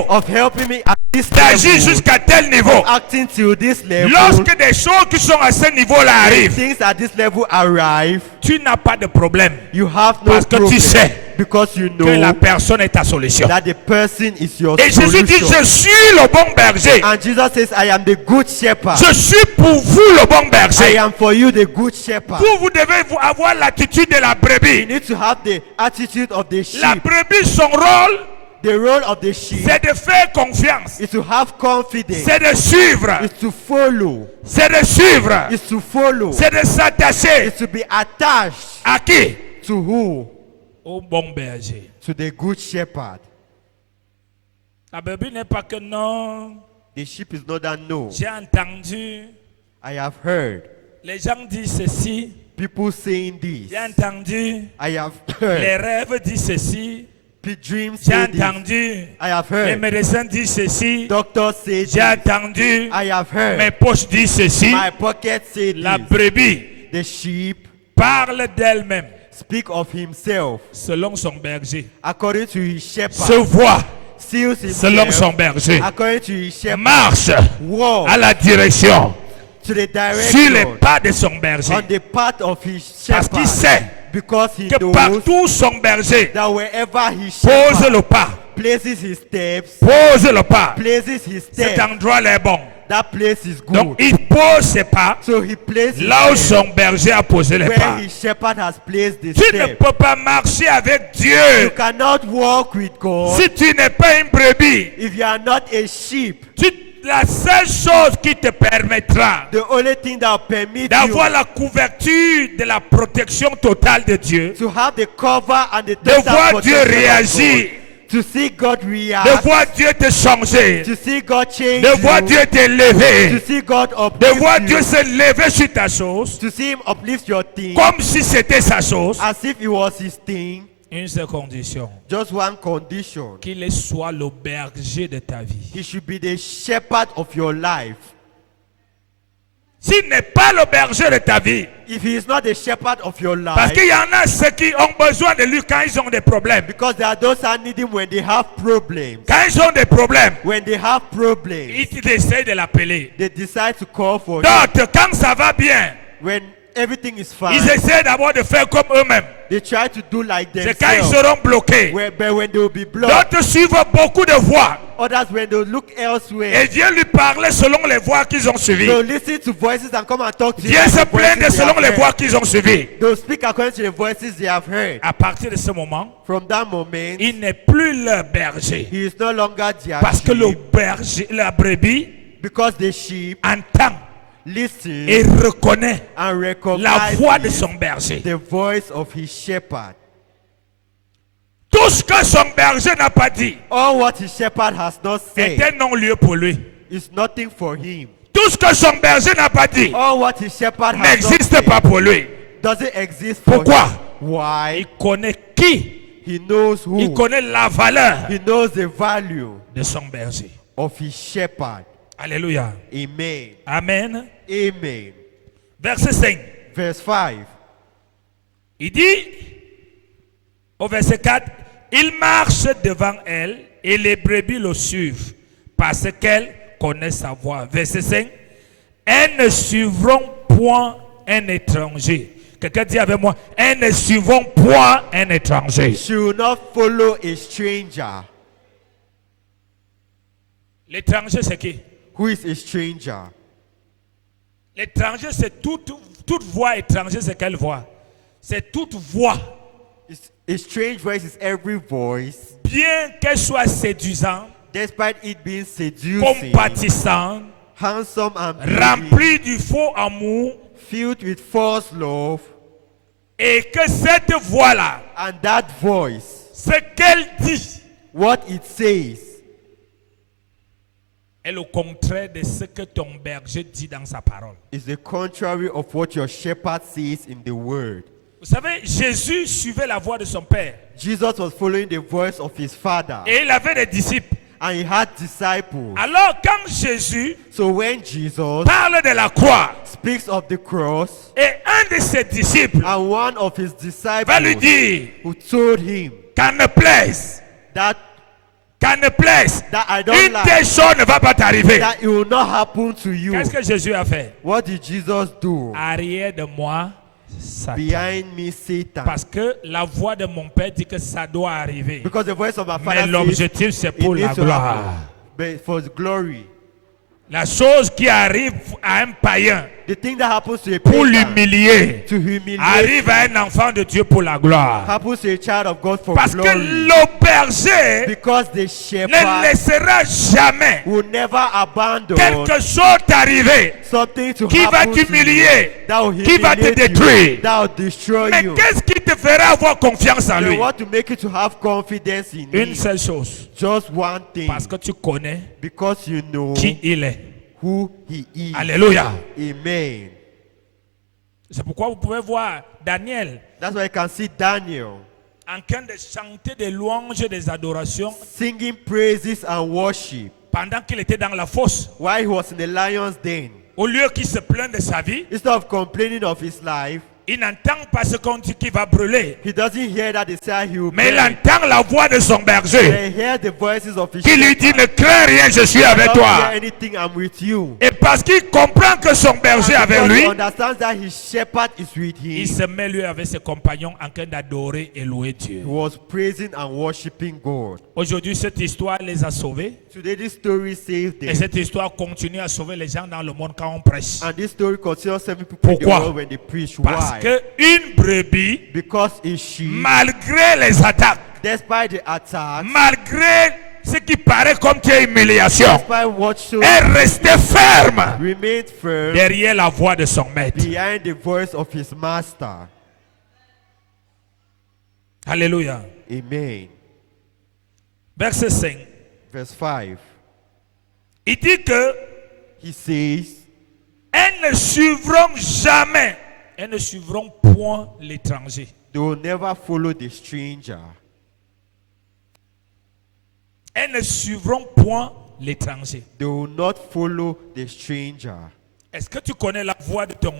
niveau, of helping me at this d'agir level, jusqu'à tel niveau. acting to this level. Lorsque des choses qui sont à ce niveau-là arrivent, Things at this level arrive, tu n'as pas de problème you have no parce que problem tu sais because you que la know personne est ta solution. that the person is your Et Jésus dit, solution. je suis le bon berger. And Jesus says, I am the good shepherd. Je suis pour vous le bon I berger. am for you the good shepherd. Vous devez avoir l'attitude de la You brebis. need to have the attitude of the La sheep. brebis, son rôle, The role of the sheep c'est de faire confiance. is to have confidence, C'est de suivre. is to follow, C'est de suivre. is to follow, C'est de s'attacher. is to be attached À qui? to who? Au bon berger. To the good shepherd. La brebis n'est pas que non. The sheep is not that no. J'ai entendu I have heard les gens disent ceci. people saying this. J'ai entendu I have les heard rêves disent ceci. dreams J'ai say this. entendu I have les heard médecins disent ceci. doctors say J'ai this. entendu I have mes heard poches disent ceci. my pocket say La this. brebis The sheep parle d'elle-même speak of himself selon son berger. according to his Se shepherd. voit Seals selon himself son berger. according to his shepherd. Marche Walk à la direction to the sur les direction pas de son berger. on the path of his Parce qu'il shepherd. sait Because he que knows partout son berger that wherever his pose shepherd le pas. places his steps, Pose le pas. places his Cet steps, endroit-là est bon. that place is good. Donc il pose ses pas So he places là où steps son berger a posé les pas. where his shepherd has placed the Tu ne steps. peux pas marcher avec You Dieu cannot walk with God si tu n'es pas une brebis. if you are not a sheep. La seule chose qui te permettra The only thing that will permit d'avoir you la couverture de la protection totale de Dieu, to have the cover and the de total voir Dieu protection of réagir, God, to see God de react, voir Dieu te changer, to see God change de voir you, Dieu to t'élever, see God de uplift voir you, Dieu se lever sur ta chose, to see Him uplift your thing comme si c'était sa chose. as if it was His thing. Une seule condition, Just one condition: qu'il soit le berger de ta vie. He should be the shepherd of your life. S'il n'est pas le berger de ta vie, If He is not the shepherd of your parce life, qu'il y en a ceux qui ont besoin de lui quand ils ont des problèmes. because there are those that need Him when they have problems. Quand ils ont des problèmes, When they have problems, ils essaient de l'appeler. they decide to call for Him. D'autres, quand ça va bien, When everything is ils fine, essaient d'abord de faire comme eux-mêmes. they try to do like C'est quand ils themselves. seront bloqués. But when they will be blocked, D'autres suivent beaucoup de voix. others when they look elsewhere, Et Dieu lui parlait selon les voix qu'ils ont suivies. they'll listen to voices and come and talk to you. Dieu like se the plaint voices they selon have les heard. voix qu'ils ont suivies. They'll speak according to the voices they have heard. À partir de ce moment, From that moment, il n'est plus leur berger. he is no longer their Parce que le sheep, berger, la brebis, because the sheep entend listen et reconnaît and la recognize voix de son berger. the voice of his shepherd. Tout ce que son berger n'a pas dit All what his shepherd has not est said un non-lieu pour lui. is nothing for him. Tout ce que son berger n'a pas dit All what his shepherd has not n'existe said pas pour lui. doesn't exist for Pourquoi? him. Why? Il connaît qui? He knows who. Il connaît la valeur He knows the value de son berger. of his shepherd. Alléluia. Amen. Amen. Amen. Verset 5. Verse 5. Il dit au verset 4, il marche devant elle et les brebis le suivent parce qu'elles connaissent sa voix. Verset 5, elles ne suivront point un étranger. Quelqu'un dit avec moi, elles ne suivront point un étranger. She will not follow a stranger. L'étranger c'est qui? Who is a stranger? L'étranger c'est toute voix étrangère, c'est quelle voix? C'est toute voix. A strange voice is every voice, Bien qu'elle soit séduisante, despite it being seducing, compatissante, handsome and remplie du faux amour, filled with false love, et que cette voix-là, and that voice, ce qu'elle dit, what it says, est le contraire de ce que ton berger dit dans sa parole. is the contrary of what your shepherd says in the word. Vous savez, Jésus suivait la voix de son Père. Jesus was following the voice of his father, Et il avait des disciples. and he had disciples. Alors quand Jésus So when Jesus parle de la croix, speaks of the cross, et un de ses disciples and one of his va lui disciples dire, who told him qu'en ne plaise, that qu'à ne plaise, that I don't une like, telle chose ne va pas t'arriver. that it will not happen to you. Qu'est-ce que Jésus a fait? What did Jesus do? Arrière de moi, Satan. Behind me, Satan. Parce que la voix de mon père dit que ça doit arriver. Because the voice of my Mais father says l'objectif, c'est it pour la needs to gloire. happen, but for his glory. La chose qui arrive à un païen The thing that happens to a pour pagan, l'humilier, to humiliate, arrive à un enfant de Dieu pour la gloire. happens to a child of God for Parce que glory. le berger Because the ne shepherd laissera jamais will never abandon quelque chose t'arriver something to qui va happen to you, t'humilier, that will qui va te humiliate you, détruire. that will destroy Mais you. qu'est-ce qui te fera avoir confiance en They lui? want to make you to have confidence in Une him. seule chose. Just one thing. Parce que tu connais Because you know qui il est. who he is. Alléluia. Amen. C'est pourquoi vous pouvez voir Daniel That's why you can see Daniel en train de chanter des louanges et des adorations singing praises and worship pendant qu'il était dans la fosse. while he was in the lion's den. Au lieu qu'il se plaigne de sa vie, Instead of complaining of his life, il n'entend pas ce qu'on dit qu'il va brûler. he doesn't hear that they say he will Mais il burn. entend la voix de son berger They hear the voices of his qui lui dit: shepherd. ne crains rien, je suis avec Don't toi. hear anything, I'm with you. Et parce qu'il comprend que son berger est avec Because lui, he understands that his shepherd is with il him. se met lui avec ses compagnons en train d'adorer et louer Dieu. He was praising and worshiping God. Aujourd'hui, cette histoire les a sauvés. Today this story saved Et them. cette histoire continue à sauver les gens dans le monde quand on prêche. And this story continues saving people in the Pourquoi? world when they preach. Parce Why? qu'une brebis, Because a sheep, malgré les attaques, despite the attack, malgré ce qui paraît comme une humiliation, despite what shows, est restée ferme remained firm derrière la voix de son maître. behind the voice of his master. Alléluia. Amen. Verset 5. Verse 5. Il dit que He says, elles ne suivront jamais, elles ne suivront point l'étranger. they will never follow the stranger. Elles ne suivront point l'étranger. They will not follow the stranger. Est-ce que tu connais la voix de ton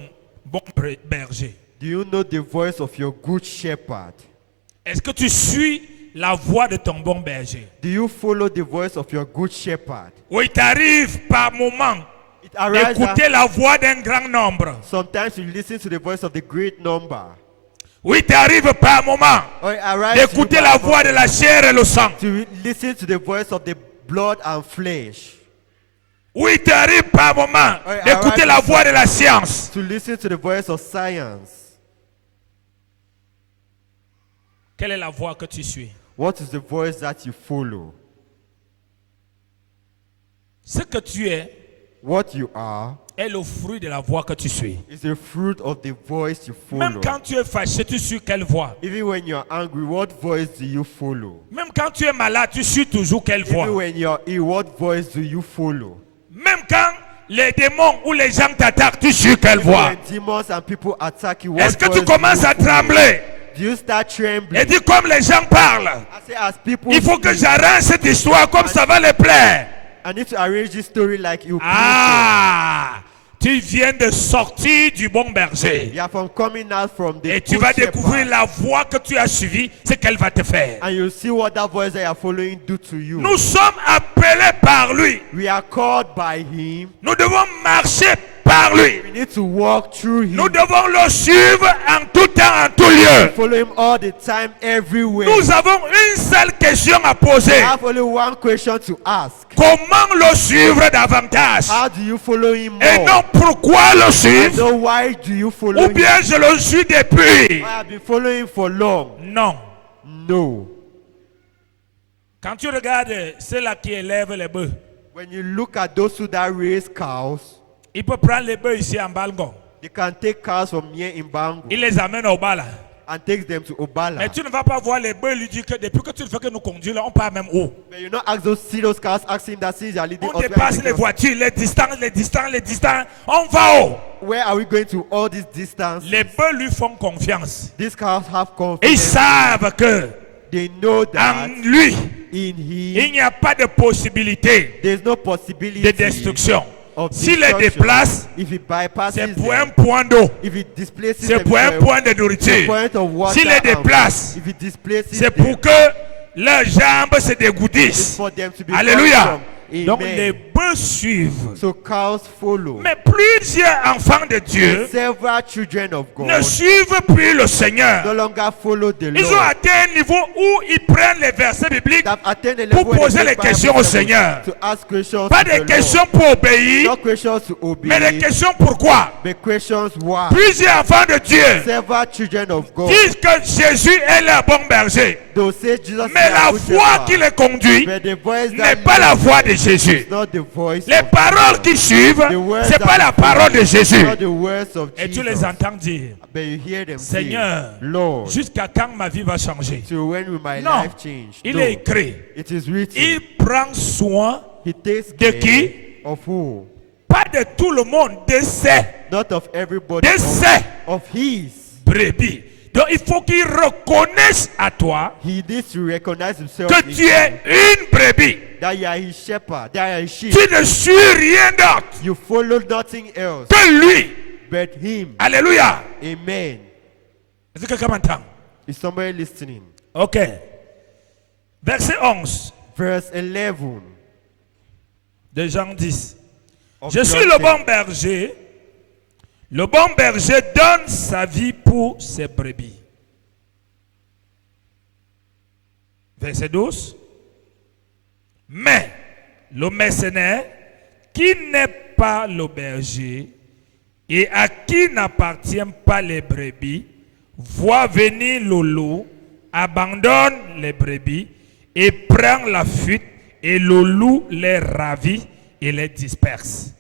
bon berger? Do you know the voice of your good shepherd? Est-ce que tu suis la voix de ton bon berger? Do you follow the voice of your good shepherd? Ou il t'arrive par moment It arises d'écouter that la voix d'un grand nombre. sometimes you listen to the voice of the great number. Ou il t'arrive par moment Or it arises to you d'écouter by la voix de la chair et le sang. to listen to the voice of the blood and flesh. Ou il t'arrive par moment Ouais, d'écouter arrête. la voix de la science. To listen to the voice of science. Quelle est la voix que tu suis? What is the voice that you follow? Ce que tu es What you are est le fruit de la voix que tu suis. is the fruit of the voice you Même follow. quand tu es fâché, tu suis quelle voix? Even when you're angry, what voice do you follow? Même quand tu es malade, tu suis toujours quelle voix? Even when you're ill, what voice do you follow? Même quand les démons ou les gens t'attaquent, tu suis quelle Even voix? when demons and people attack you, what Est-ce que tu voice do commences you à follow? trembler? Do you start trembling? Et dis comme les gens parlent. I say as people Il faut que speak, j'arrange cette histoire comme ça va les plaire. I need to arrange this story like you please Ah, tu viens de sortir du bon berger. them. You are from coming out from the Et tu good vas découvrir shepherd. la voie que tu as suivie, ce qu'elle va te faire. And you see what that voice that you are following do to you. Nous sommes appelés par lui. We are called by him. Nous devons marcher par lui. We need to walk through him. Nous devons le suivre en tout temps, en tout lieu. Follow him all the time, everywhere. Nous avons une seule question à I poser. have only one question to ask. Comment le suivre davantage? How do you follow him Et more? non pourquoi le suivre? So why do you follow Ou him? bien je le suis depuis. I have been following him for long. Non. No. Quand tu regardes ceux-là qui élèvent les bœufs, When you look at those who that raise cows, il peut prendre les bœufs ici en Balgon. they can take cows from here in Bangu Il les amène au bas là. and take them to Obala. Mais tu ne vas pas voir les bœufs lui dire que depuis que tu ne fais que nous conduire là, on part même où? But you not ask those, see those cows, ask him that since you are leading On us, dépasse les voitures, les distances, on va où? where are we going to all this distance? Les bœufs lui font confiance. These cows have Ils confidence. savent que They know that en lui, in him il n'y a pas de possibilité there's no possibility de destruction. of S'il les destruction. déplace, If he bypasses c'est pour them, un point d'eau, if he displaces c'est them pour un to point de a nourriture. point of water, S'il les and déplace, if he displaces c'est them, pour que leurs jambes se It's dégourdissent. for them to be Alléluia. strong. Donc les Amen. bœufs suivent. So cows follow. Mais plusieurs enfants de Dieu Several children of ne God suivent plus le no Seigneur. longer follow the Ils ont Lord. atteint un niveau où ils prennent les versets bibliques, That attain the pour level where poser they les make Bible questions au studies, Seigneur. to ask questions pas to des the questions Lord. pour obéir, Not questions to obey, mais des questions pourquoi. but questions why. Plusieurs enfants de Dieu Several children of God, disent que Jésus est leur bon berger, they'll say Jesus mais is la a good voix shepherd, qui les conduit but the voice n'est that pas la leads voix de them Jésus. is not the voice Les of paroles Jesus. qui suivent, The words c'est that pas la parole de follow, Jésus. not the words of Et tu les Jesus. entends dire, But you hear them Seigneur, say, Lord, jusqu'à quand ma vie va changer? to when will my Non, life change? il No, est écrit, it is written. il prend soin, He takes de care qui? of who? pas de tout le monde, de ses, Not of everybody, de ses of his. brebis. Donc il faut qu'il reconnaisse à toi He needs to recognize himself que in tu es you, une brebis. that you are his shepherd, that you are his sheep. Tu ne suis rien d'autre You follow nothing else que lui. but him. Alléluia. Amen. Est-ce que quelqu'un m'entend? Is somebody listening? Ok. Verset 11 Verse 11. de Jean 10. of Je suis John le 10. bon berger. Le bon berger donne sa vie pour ses brebis. Verset 12. Mais le mercenaire qui n'est pas le berger et à qui n'appartient pas les brebis, voit venir le loup, abandonne les brebis et prend la fuite, et le loup les ravit et les disperse.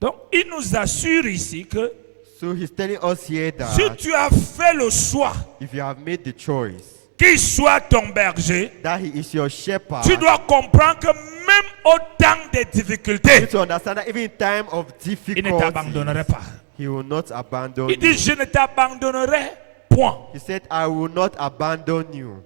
Donc, il nous assure ici que So he's telling us here that si tu as fait le choix if you have made the choice qu'il soit ton berger, that he is your shepherd, tu dois comprendre que même au temps des you difficultés, need to understand that even in time of il ne difficulty, t'abandonnerait pas. he will not abandon Il dit, you. je ne t'abandonnerai point. He said, I will not abandon you.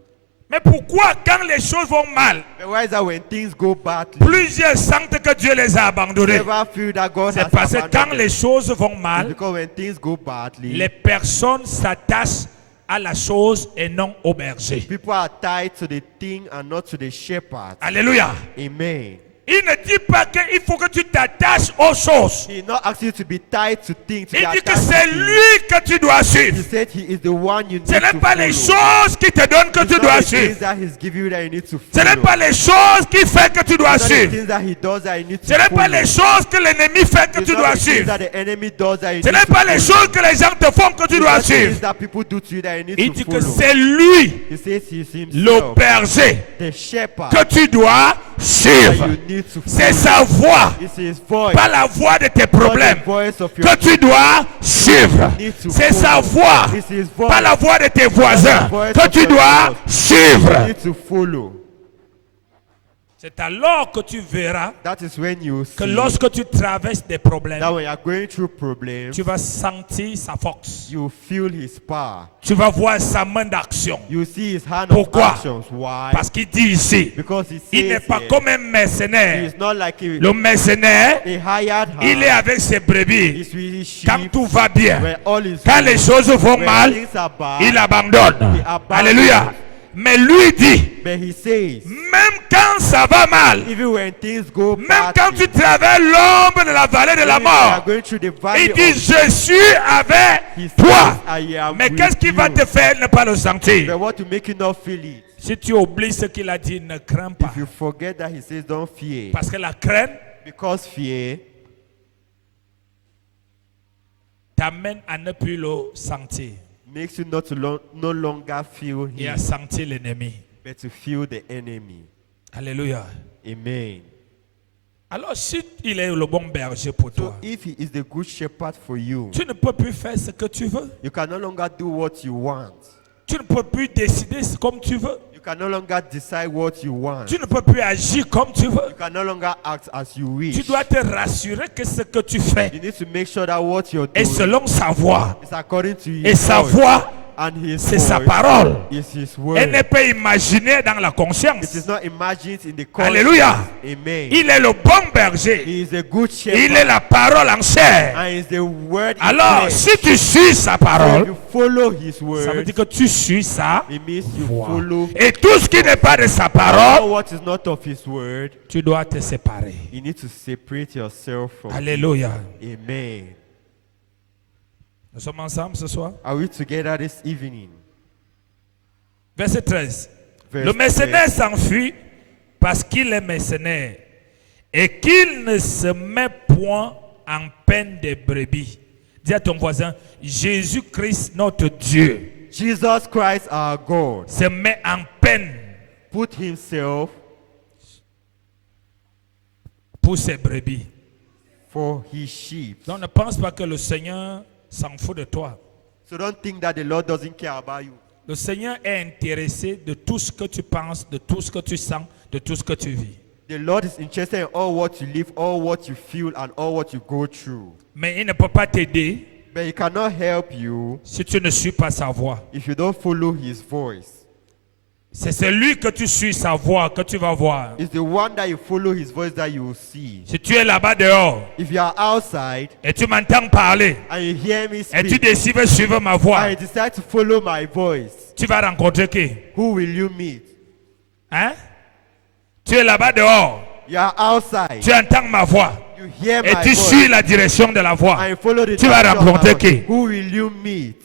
Mais pourquoi quand les choses vont mal, But why is that when things go badly, plusieurs sentent que Dieu les a abandonnés? never feel that God C'est has parce que abandoned quand them? les choses vont It's mal, because when things go badly, les personnes s'attachent à la chose et non au berger. people are tied to the thing and not to the shepherd. Alléluia. Amen. Il ne dit pas qu'il faut que tu t'attaches aux choses. He not asking you to be tied to things. To be Il dit que attached to c'est things. lui que tu dois He suivre. said he is the one you need Ce n'est to pas les follow. choses qui te donnent que It's tu not dois the things suivre. that he's giving you that you need to Ce n'est follow. pas les choses qui fait que tu dois It's not the suivre. things that he does that you need to Ce n'est pas follow. les choses que l'ennemi fait que It's tu not dois the things suivre. that the enemy does that you Ce need n'est to pas les follow. choses que les gens te font que tu It's dois not the things suivre. that people do to you that you need Il to dit que follow. c'est lui, He says he's le himself, berger, the shepherd que tu dois that suivre. you need to C'est follow. sa voix, It's his voice, pas la voix de tes not problèmes, the voice of your que tu dois suivre. C'est sa voix, It's his voice, pas la voix de tes voisins, que tu dois you suivre. need to follow. C'est alors que tu verras That is when you que see lorsque tu traverses des problèmes, that when you are going through problems, tu vas sentir sa force. you feel his power. Tu vas voir sa main d'action. You see his hand Pourquoi? of actions. Why? Parce qu'il dit ici, Because he il n'est says pas here, comme un he mercenaire. is not like Le mercenaire, a hired hand. il est avec ses brebis. He's with his sheep. Quand tout va bien, When all is quand good, les choses vont when mal, things are bad, il abandonne. He abandons. Alléluia. Mais lui dit, but he says, même quand ça va mal, even when things go même bad, quand tu traverses l'ombre de la vallée de la when you are mort, going through the valley il dit, of je suis avec he toi. says, I am Mais with qu'est-ce qui va you. te faire ne pas le sentir? But what to make you not feel it? Si tu oublies ce qu'il a dit, ne crains pas. If you forget that he says, don't fear. Parce que la crainte Because fear t'amène à ne plus le sentir makes you not to no longer feel et à him, sentir l'ennemi. but to feel the enemy. Alléluia. Amen. Alors si il est le bon berger pour So toi, if he is the good shepherd for you, tu ne peux plus faire ce que tu veux. you can no longer do what you want. Tu ne peux plus décider comme tu veux. You can no longer decide what you want. Tu ne peux plus agir comme tu veux. You can no longer act as you wish. Tu dois te rassurer que ce que tu fais You need to make sure that what you're est doing selon sa voix. is according to Et his sa voice. voix And his c'est sa voice parole. is his Elle n'est word. pas imaginée dans la It conscience. is not imagined in the conscience. Alléluia. Amen. Il est le bon berger. He is a good Il est shepherd. la parole en chair. And is the word in Alors, flesh. si tu suis sa So if parole, you follow his ça veut word, dire que tu suis sa it means you voix. follow Et tout ce qui n'est pas de sa all parole, what is not of his word. tu dois te séparer. You need to separate yourself from Alléluia. it. Amen. Nous sommes ensemble ce soir. Are we together this evening? Verset 13. Verse Le mercenaire s'enfuit parce qu'il est mercenaire et qu'il ne se met point en peine des brebis. Dis à ton voisin, Jésus-Christ, notre Dieu, Jesus Christ our God se met en peine put himself pour ses brebis. for his sheep. Donc ne pense pas que le Seigneur s'en fout de toi. So don't think that the Lord doesn't care about you. Le Seigneur est intéressé de tout ce que tu penses, de tout ce que tu sens, de tout ce que tu vis. The Lord is interested in all what you live, all what you feel, and all what you go through. Mais il ne peut pas t'aider But he cannot help you si tu ne suis pas sa voix. if you don't follow his voice. C'est celui que tu suis sa voix que tu vas voir. It's the one that you follow his voice that you will see. Si tu es là-bas dehors If you are outside et tu m'entends parler and you hear me et tu speak décides de suivre ma voix, and you decide to follow my voice, tu vas rencontrer qui? who will you meet? Hein? Tu es là-bas dehors, You are outside. tu entends ma voix You hear et my tu voice suis la direction de la voix. and you follow the Tu vas direction of my rencontrer voice. qui? Who will you meet?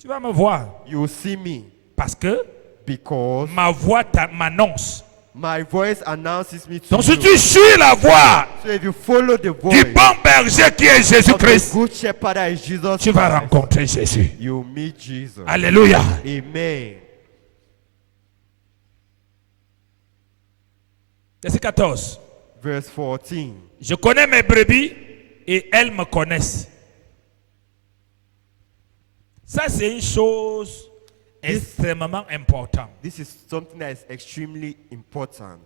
Tu vas me voir You will see me parce que because ma voix m'annonce. my voice announces me to Donc si you. tu suis la voix So if you follow the voice du bon berger qui est of the Jésus-Christ, good shepherd that is Jesus tu vas Christ, rencontrer Jésus. you will meet Jesus. Alléluia. Amen. Verset 14. Verse 14. Je connais mes brebis et elles me connaissent. Ça, c'est une chose extrêmement importante. This is something that is extremely important.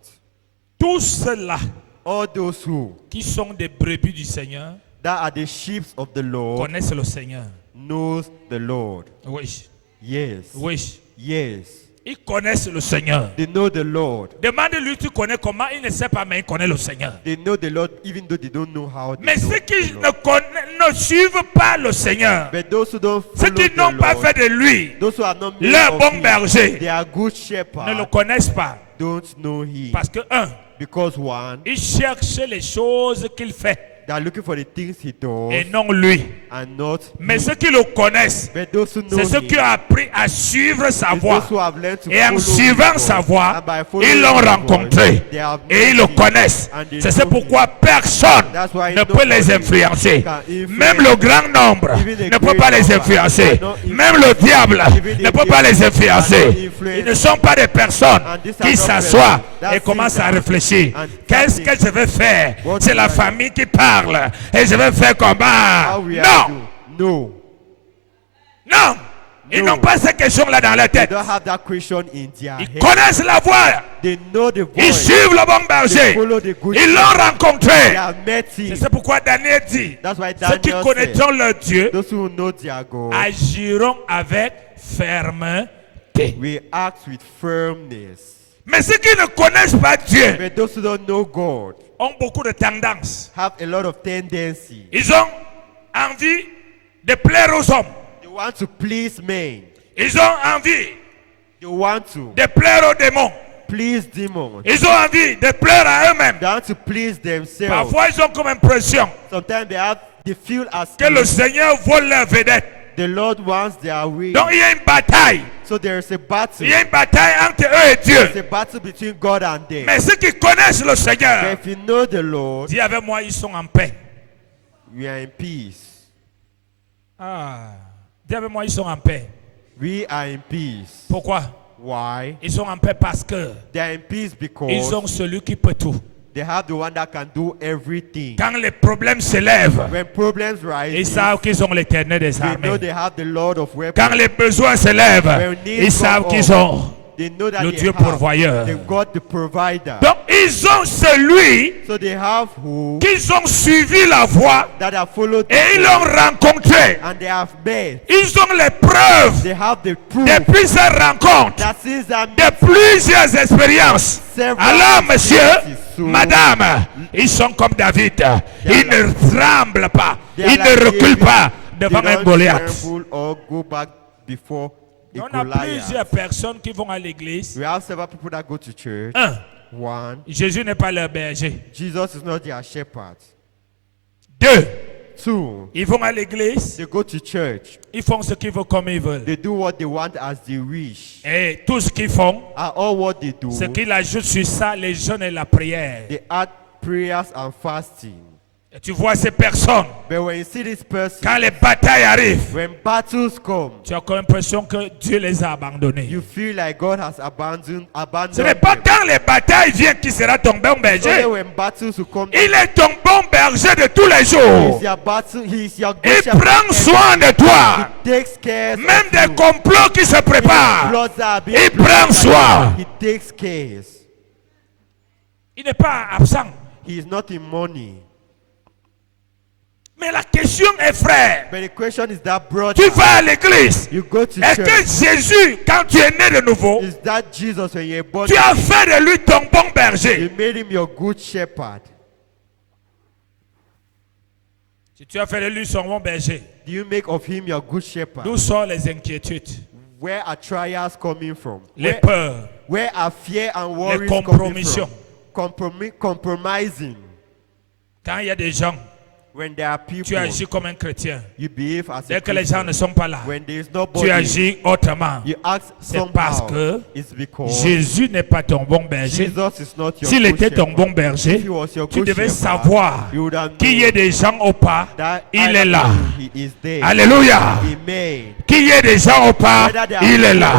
Tous ceux-là All those who qui sont des brebis du Seigneur that are the sheep of the Lord connaissent le Seigneur. knows the Lord. Oui, Yes. oui. Yes. Ils connaissent le Seigneur. They know the Lord. Demande-lui, tu connais comment? Il ne sait pas, mais il connaît le Seigneur. They know the Lord even though they don't know how. They Mais know ceux qui the ne, Lord. ne suivent pas le Seigneur, But those who don't ceux follow qui the n'ont pas Lord, fait de lui those who are not made leur of bon him, berger, they are good ne le shepherds, connaissent pas. don't know him. Parce que, un, Because one, ils cherchent les choses qu'il fait they are looking for the things he does et non lui. and not Mais him. ceux qui le connaissent, But those who know c'est ceux him, qui ont appris à suivre sa is voix. those who have learned to Et en follow suivant his sa voice. voix, And by following ils l'ont his rencontré voice, they have et ils met le him. connaissent. And they C'est know pourquoi him. personne That's why ne peut les nobody influencer. can influence Même le grand nombre even the ne peut great pas les number influencer. cannot Même le diable even the ne peut pas devil les influencer. cannot influence Ils ne sont pas des personnes And these are qui not s'assoient persons et that commencent sit à down réfléchir. and Qu'est-ce think, que je vais faire? what C'est do la I do? famille qui parle et je vais faire comment? How we are Non, do? No. non. Ils No. n'ont pas ces questions-là dans la They tête. don't have that question in their Ils head. connaissent la voix. They know the Ils voice. suivent le bon They berger. follow the good Ils l'ont shepherd. rencontré. They have met him. C'est pourquoi Daniel dit, That's why ceux qui Daniel connaîtront leur Dieu said, those who know their God, agiront avec fermeté. we act with firmness. Mais ceux qui ne connaissent pas Dieu But those who don't know God ont beaucoup de tendances. have a lot of tendency. Ils ont envie de plaire aux hommes. They want to please men. Ils ont envie They want to de plaire aux démons. please demons. Ils ont envie de plaire à eux-mêmes. They want to please themselves. Parfois, ils ont comme impression Sometimes they feel as que le if Seigneur vole leur vedette. the Lord wants their way. Donc, il y a une bataille. So there is a battle. Il y a une bataille entre eux et Dieu. There's a battle between God and them. Mais ceux qui connaissent le But Seigneur, if you know the Lord, dis avec moi, ils sont en paix. we are in peace. Ah, dis avec moi, ils sont en paix. We are in peace. Pourquoi? Why? Ils sont en paix parce que They are in peace ils because ont celui qui peut tout. they have the one that can do everything. Quand les problèmes s'élèvent, When problems ils rise, savent qu'ils ont l'Éternel des they know armées. they have the Lord of Quand weapons. les besoins s'élèvent, ils savent qu'ils ont They know that le they Dieu have pourvoyeur. the God the provider. Donc, ils ont celui So they have who qu'ils ont suivi la voie that have followed et ils the l'ont way, rencontré. and they have met. Ils ont les preuves They have the proof de plusieurs rencontres, that since that de plusieurs expériences. Alors, monsieur, madame, ils sont comme David. Ils ne tremblent pas. Ils ne reculent pas devant un Goliath. or go back before a On a Goliath. plusieurs personnes qui vont à l'église. We have several people that go to church. Un, One, Jésus n'est pas leur berger. Jesus is not their shepherd. Deux, Two, ils vont à l'église, they go to church. ils font ce qu'ils veulent comme ils veulent. They do what they want as they wish. Et tout ce qu'ils font, And all what they do, ce qu'ils ajoutent sur ça, les jeûnes et la prière. they add prayers and fasting. Et tu vois ces personnes, But when you see this person, quand les batailles arrivent, when battles come, tu as comme l'impression que Dieu les a abandonnés. you feel like God has abandoned Ce n'est pas them. quand les batailles viennent qu'il sera ton bon So berger. when battles will come, Il est ton bon berger de tous les jours. he is your good Il shepherd. prend soin de toi. He takes care Même of des you. complots qui se préparent. Plots are being Il plotted prend against soin. you. He takes care. Il n'est pas absent. He is not in money. Mais la question est, frère, But the question is that, brother, tu vas à l'église. you go to Est-ce que church. Jésus, quand tu es né de nouveau, Is that Jesus when you're born? tu as fait de lui ton bon You berger? made him your good shepherd. Si tu as fait de lui son bon berger, Do you make of him your good shepherd? d'où sont les inquiétudes, Where are trials coming from? les peurs, Where are fear and worries coming compromissions. from? Compromising. quand il y a des gens, When there are tu people, agis comme un chrétien. you behave as a Dès que les gens Christian. ne sont pas là, When there is tu nobody, agis autrement. you act C'est parce somehow. que It's because Jésus n'est pas ton bon berger. Jesus is not your S'il good était ton shepherd. bon berger, If he was your tu good devais shepherd, savoir you would have qu'il y ait known des gens au pas, that il est là. he is there. Alléluia. Amen. Qu'il y ait des gens au pas, il est là.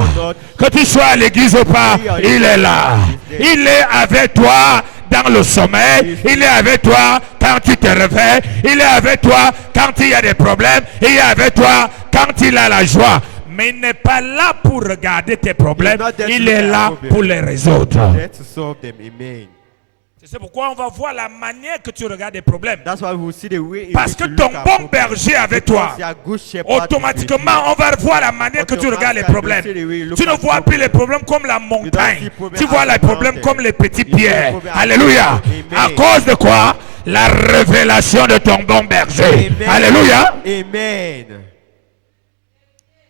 Que tu sois à l'église au pas, il est là. Il est avec toi dans le sommeil, il est avec toi quand tu te réveilles, il est avec toi quand il y a des problèmes, il est avec toi quand il a la joie. Mais il n'est pas là pour regarder tes problèmes, il est là pour les résoudre. There to solve them. Amen. C'est pourquoi on va voir la manière que tu regardes les problèmes. That's why we will see the way in Parce which que you ton look at bon problems. berger avec toi, Because your good shepherd is with automatiquement, on va voir la manière que tu regardes les problèmes. Tu ne vois plus les problèmes comme la montagne. Tu vois les problèmes comme les petits pierres. Alléluia. À cause de quoi? La révélation de ton bon berger. Amen. Alléluia. Amen.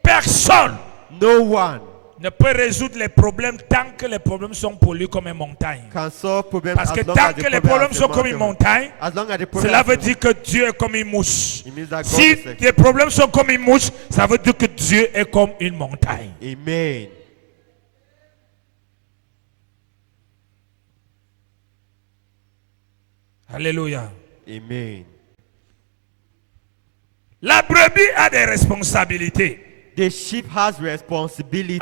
Personne No one ne peut résoudre les problèmes tant que les problèmes sont pour lui comme une montagne. can solve problems Parce que as long tant as que the les problem problèmes is a sont comme une mountain. montagne, As long as the problem cela is veut a- dire que Dieu est comme une mouche. It means that God Si is a- les problèmes sont comme une mouche, ça veut dire que Dieu est comme une montagne. Amen. Alléluia. Amen. La brebis a des responsabilités. The sheep has responsibilities.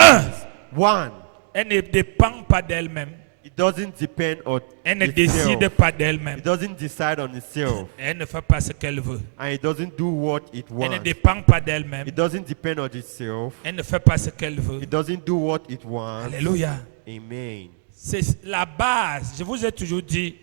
One, Elle ne dépend pas d'elle-même. it doesn't depend on Elle ne itself. décide pas d'elle-même. It doesn't decide on itself. Elle ne fait pas ce qu'elle veut. And it doesn't do what it Elle ne wants. dépend pas d'elle-même. It doesn't depend on itself. Elle ne fait pas ce qu'elle veut. It doesn't do what it wants. Alléluia. Amen. C'est la base. Je vous ai toujours dit,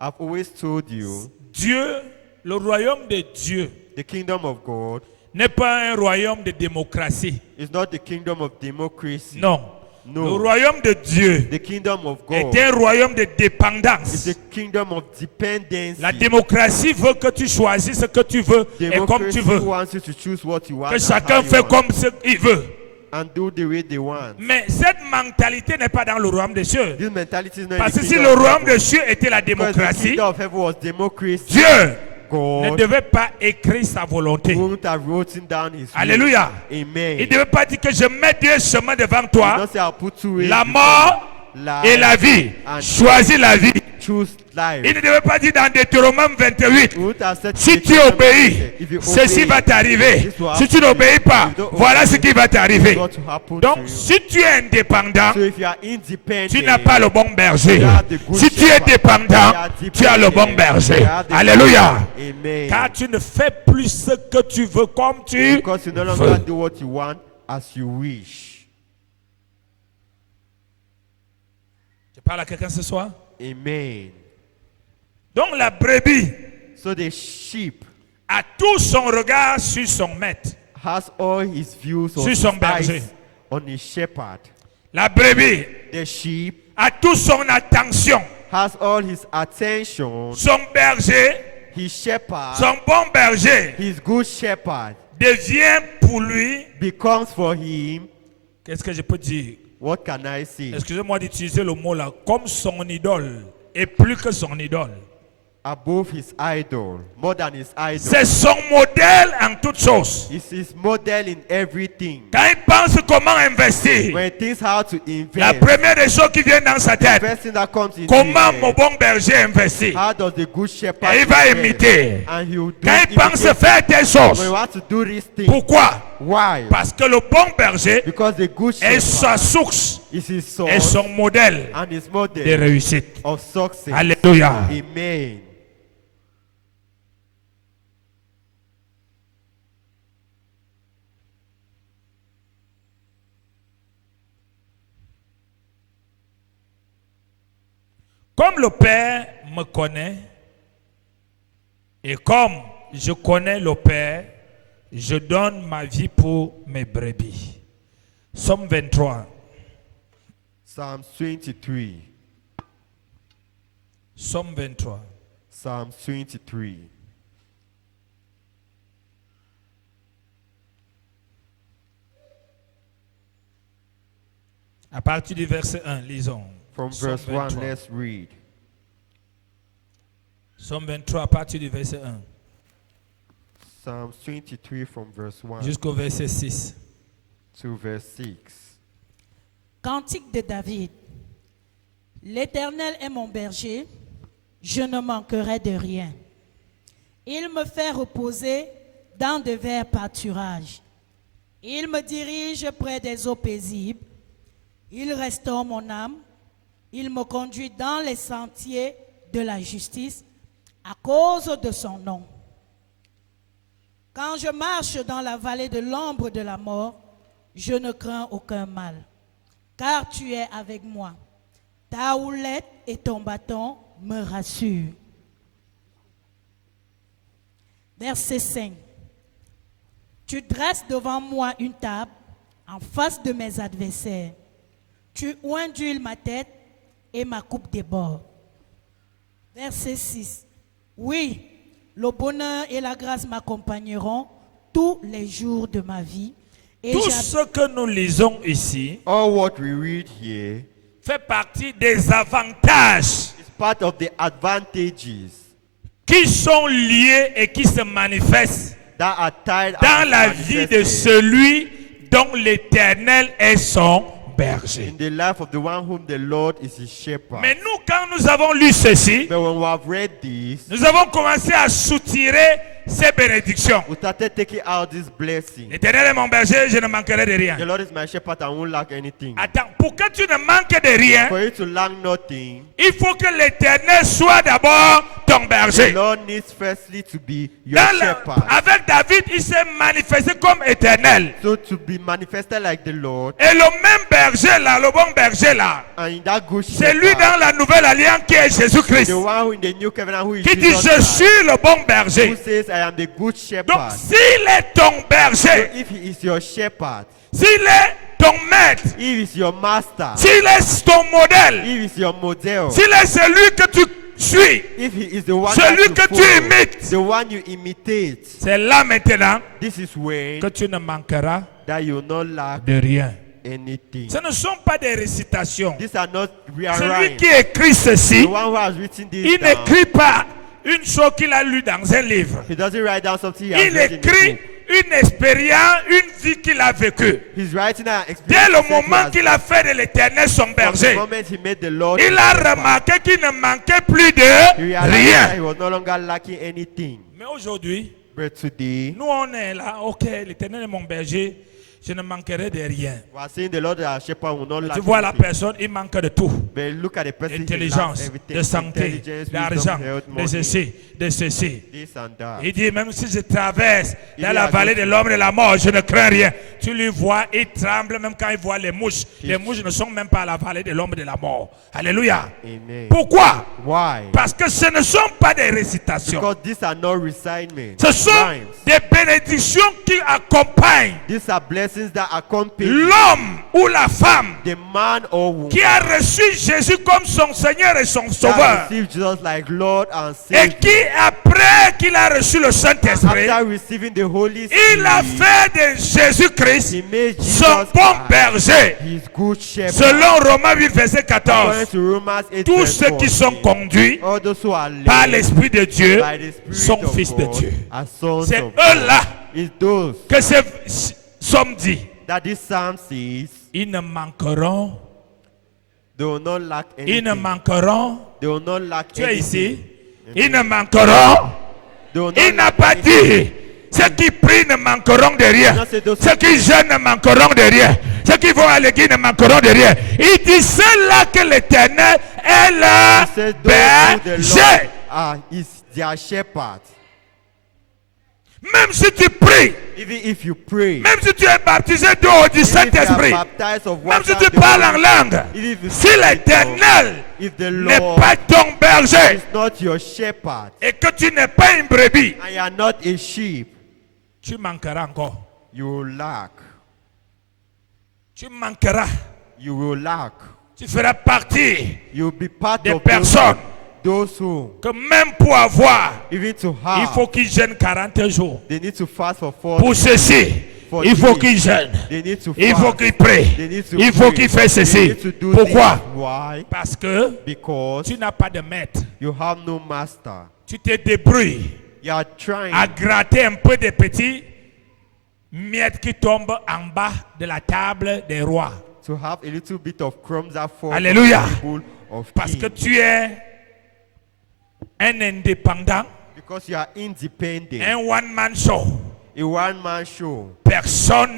I've always told you, Dieu, le royaume de Dieu, the kingdom of God n'est pas un royaume de démocratie. is not the kingdom of democracy. Non. No. Le royaume de Dieu The kingdom of God est un royaume de is dépendance. the kingdom of dependency. La démocratie veut que tu choisisses ce que tu veux et comme tu Democracy veux. wants you to choose what you want Que and chacun how you fait want, comme ce qu'il veut. and do the way they want. Mais cette mentalité n'est pas dans le royaume des cieux. This mentality is not Parce in que the si kingdom le of royaume heaven. des cieux était la Because the démocratie, kingdom of heaven was democracy. Dieu ne God devait pas écrire sa volonté. wouldn't have written down his will. Alléluia. Amen. Il ne devait pas dire que je mets deux chemins devant He toi, don't say, I'll put two ways la before mort you. Life et la vie. and Choisis la vie. choose life. Il ne devait pas dire dans Deutéronome 28, He wouldn't have said si to tu the obéis, if you ceci obey, va t'arriver. this will Si tu happen to n'obéis you. pas, If you don't voilà obey, ce qui va t'arriver. what will happen to Donc, you. si tu es indépendant, So if you are independent, tu n'as pas le bon berger. you have the good Si tu es shepherd. dépendant, You are tu as le bon dependent. berger. You have the Alléluia. good- Amen. Car tu ne fais plus ce que tu veux comme tu Because you no longer veux. do what you want as you wish. Je parle à quelqu'un ce soir. Amen. Donc la brebis So the sheep a tout son regard sur son maître. has all his views on Sur his son berger. eyes on his shepherd. La brebis The sheep a toute son attention. has all his attention. Son berger, His shepherd, son bon berger, his good shepherd, devient pour lui, becomes for him. qu'est-ce que je peux dire? What can I say? Excusez-moi d'utiliser le mot là, comme son idole, et plus que son idole. Above his idol, more than his idol. C'est son modèle en toutes choses. It's his model in everything. Quand il pense comment investir, When he thinks how to la invest, première des choses qui vient dans sa the tête, first thing that comes in comment his mon head, bon berger investit. how does the good shepherd Et il va invest? imiter. And he will do Quand il pense imitate. faire telle When chose, he wants to do this thing. pourquoi? Why? Parce que le bon berger Because the good est sa shepherd source is his et source son modèle and his de model réussite. of success. Alléluia. Amen. Comme le Père me connaît, et comme je connais le Père, je donne ma vie pour mes brebis. Somme 23. Psalm 23. Somme 23. Psalm 23. À partir du verset 1, lisons. From Somme verse 1, 23. let's read. Somme 23 à partir du verset 1 Psalm 23 from verse 1 jusqu'au verset 6. to verse 6. Cantique de David. L'Éternel est mon berger, je ne manquerai de rien. Il me fait reposer dans de verts pâturages. Il me dirige près des eaux paisibles. Il restaure mon âme. Il me conduit dans les sentiers de la justice à cause de son nom. Quand je marche dans la vallée de l'ombre de la mort, je ne crains aucun mal, car tu es avec moi. Ta houlette et ton bâton me rassurent. Verset 5. Tu dresses devant moi une table en face de mes adversaires. Tu induis ma tête et ma coupe déborde. Verset 6. Oui, le bonheur et la grâce m'accompagneront tous les jours de ma vie. Et Tout ce que nous lisons ici All what we read here fait partie des avantages is part of the advantages qui sont liés et qui se manifestent that are tied dans and la vie de manifested celui dont l'Éternel est son berger. in the life of the one whom the Lord is his shepherd. Mais nous, quand nous avons lu ceci, But when we have read this, nous avons commencé à soutirer ces bénédictions. we started taking out this blessing. L'Éternel est mon berger, je ne manquerai de rien. The Lord is my shepherd, I won't lack anything. Attends, pour que tu ne manques de rien, For you to lack nothing, il faut que l'Éternel soit d'abord ton the berger. Lord needs firstly to be your Dans shepherd. avec David, il s'est manifesté comme éternel. So to be manifested like the Lord, Et le même berger là, le bon berger là, and in that good c'est lui shepherd, dans la nouvelle alliance qui est Jésus-Christ, the one who in the new covenant who is qui dit Jesus je Christ, suis le bon who berger. says I am the good Donc shepherd. s'il est ton So berger, if he is your shepherd, s'il est ton maître, he is your master, s'il est ton modèle, he is your model, s'il est celui que tu suis, if he is the one celui that que you tu follow, imites, the one you imitate, c'est là maintenant this is when que tu ne manqueras that you will not lack de rien. anything. Ce ne sont pas des récitations. These are not real Celui rhymes. qui écrit ceci, The one who has written this il down, n'écrit pas une chose qu'il a lue dans un livre. he doesn't write down something he has Il read in the écrit book. une expérience, une vie qu'il a vécue. He's writing an Dès experience. le moment qu'il a fait de l'Éternel son From the berger, moment he made the Lord il his a shepherd, remarqué qu'il ne manquait plus he de realized that he rien. was no longer lacking anything. Mais aujourd'hui, But today, nous on est là, ok, l'Éternel est mon berger, je ne manquerai de rien. We are saying the Lord our shepherd will not lack Tu vois la anything. personne, il manque de tout. But look at the person, he lacks Intelligence, everything. de santé, Intelligence, d'argent, wisdom, health, de money, ceci, de ceci. this and that. Il dit, même si je traverse Il dans dit la à vallée de d'autres, l'homme et de la mort, je ne crains rien. Tu lui vois, il tremble même quand il voit les mouches. Les mouches ne sont même pas à la vallée de l'homme et de la mort. Alléluia. Amen. Pourquoi? Why? Parce que ce ne sont pas des récitations. Because these are not recitements. Ce sont Rhymes. des bénédictions qui accompagnent These are blessings that accompany l'homme ou la femme the man or woman qui a reçu Jésus comme son Seigneur et son that Sauveur. received Jesus like Lord and Et Savior. qui, après qu'il a reçu le Saint-Esprit, After receiving the Holy il a Spirit, fait de Jésus-Christ he made Jesus son bon Christ berger. his good shepherd. Selon Romains 8, verset According 14, to Romans 8, tous verse ceux qui sont 14, conduits all those who are led par l'Esprit de Dieu by the Spirit sont of fils de God Dieu. are sons C'est of God. eux-là It's those que ce psaume dit. that this psalm says Ils ne manqueront, they will not lack ils ne anything. manqueront. They will not lack Tu es anything. ici? Ils ne manqueront. They will not Il n'a lack pas anything. dit ceux qui prient ne manqueront de rien. Non, c'est d'autres- Ceux qui jeûnent ne manqueront de rien. Ceux qui vont à l'église ne manqueront de rien. Il dit ceux-là que l'Éternel est He leur said those who the Lord berger. is their shepherd. Même si tu pries, Even if you pray, même si tu es baptisé d'eau du even if you are Saint-Esprit, baptized of même si water, tu parles en langue, even if you si speak in l'Éternel tongues, if the n'est Lord pas ton berger is not your shepherd et que tu n'es pas une brebis, and you are not a sheep, tu manqueras encore. you will lack. Tu manqueras. You will lack. Tu feras partie You will be part des of personnes those who, que même pour avoir, even to il have, faut qu'ils jeûnent 40 jours. they need to fast for 40 Pour ceci, For il faut this, qu'ils jeûnent. they need to Il faut fast. qu'ils prient. They need to Il faut pray. qu'ils fassent They ceci. need to do Pourquoi? this. Why? Parce que Because tu n'as pas de maître. you have no master. Tu te débrouilles You are trying à gratter un peu des petits miettes qui tombent en bas de la table des rois. to have a little bit of crumbs that fall Alléluia. from the table of Parce que kings. tu es un indépendant, Because you are independent. un one-man show. A one-man show. Personne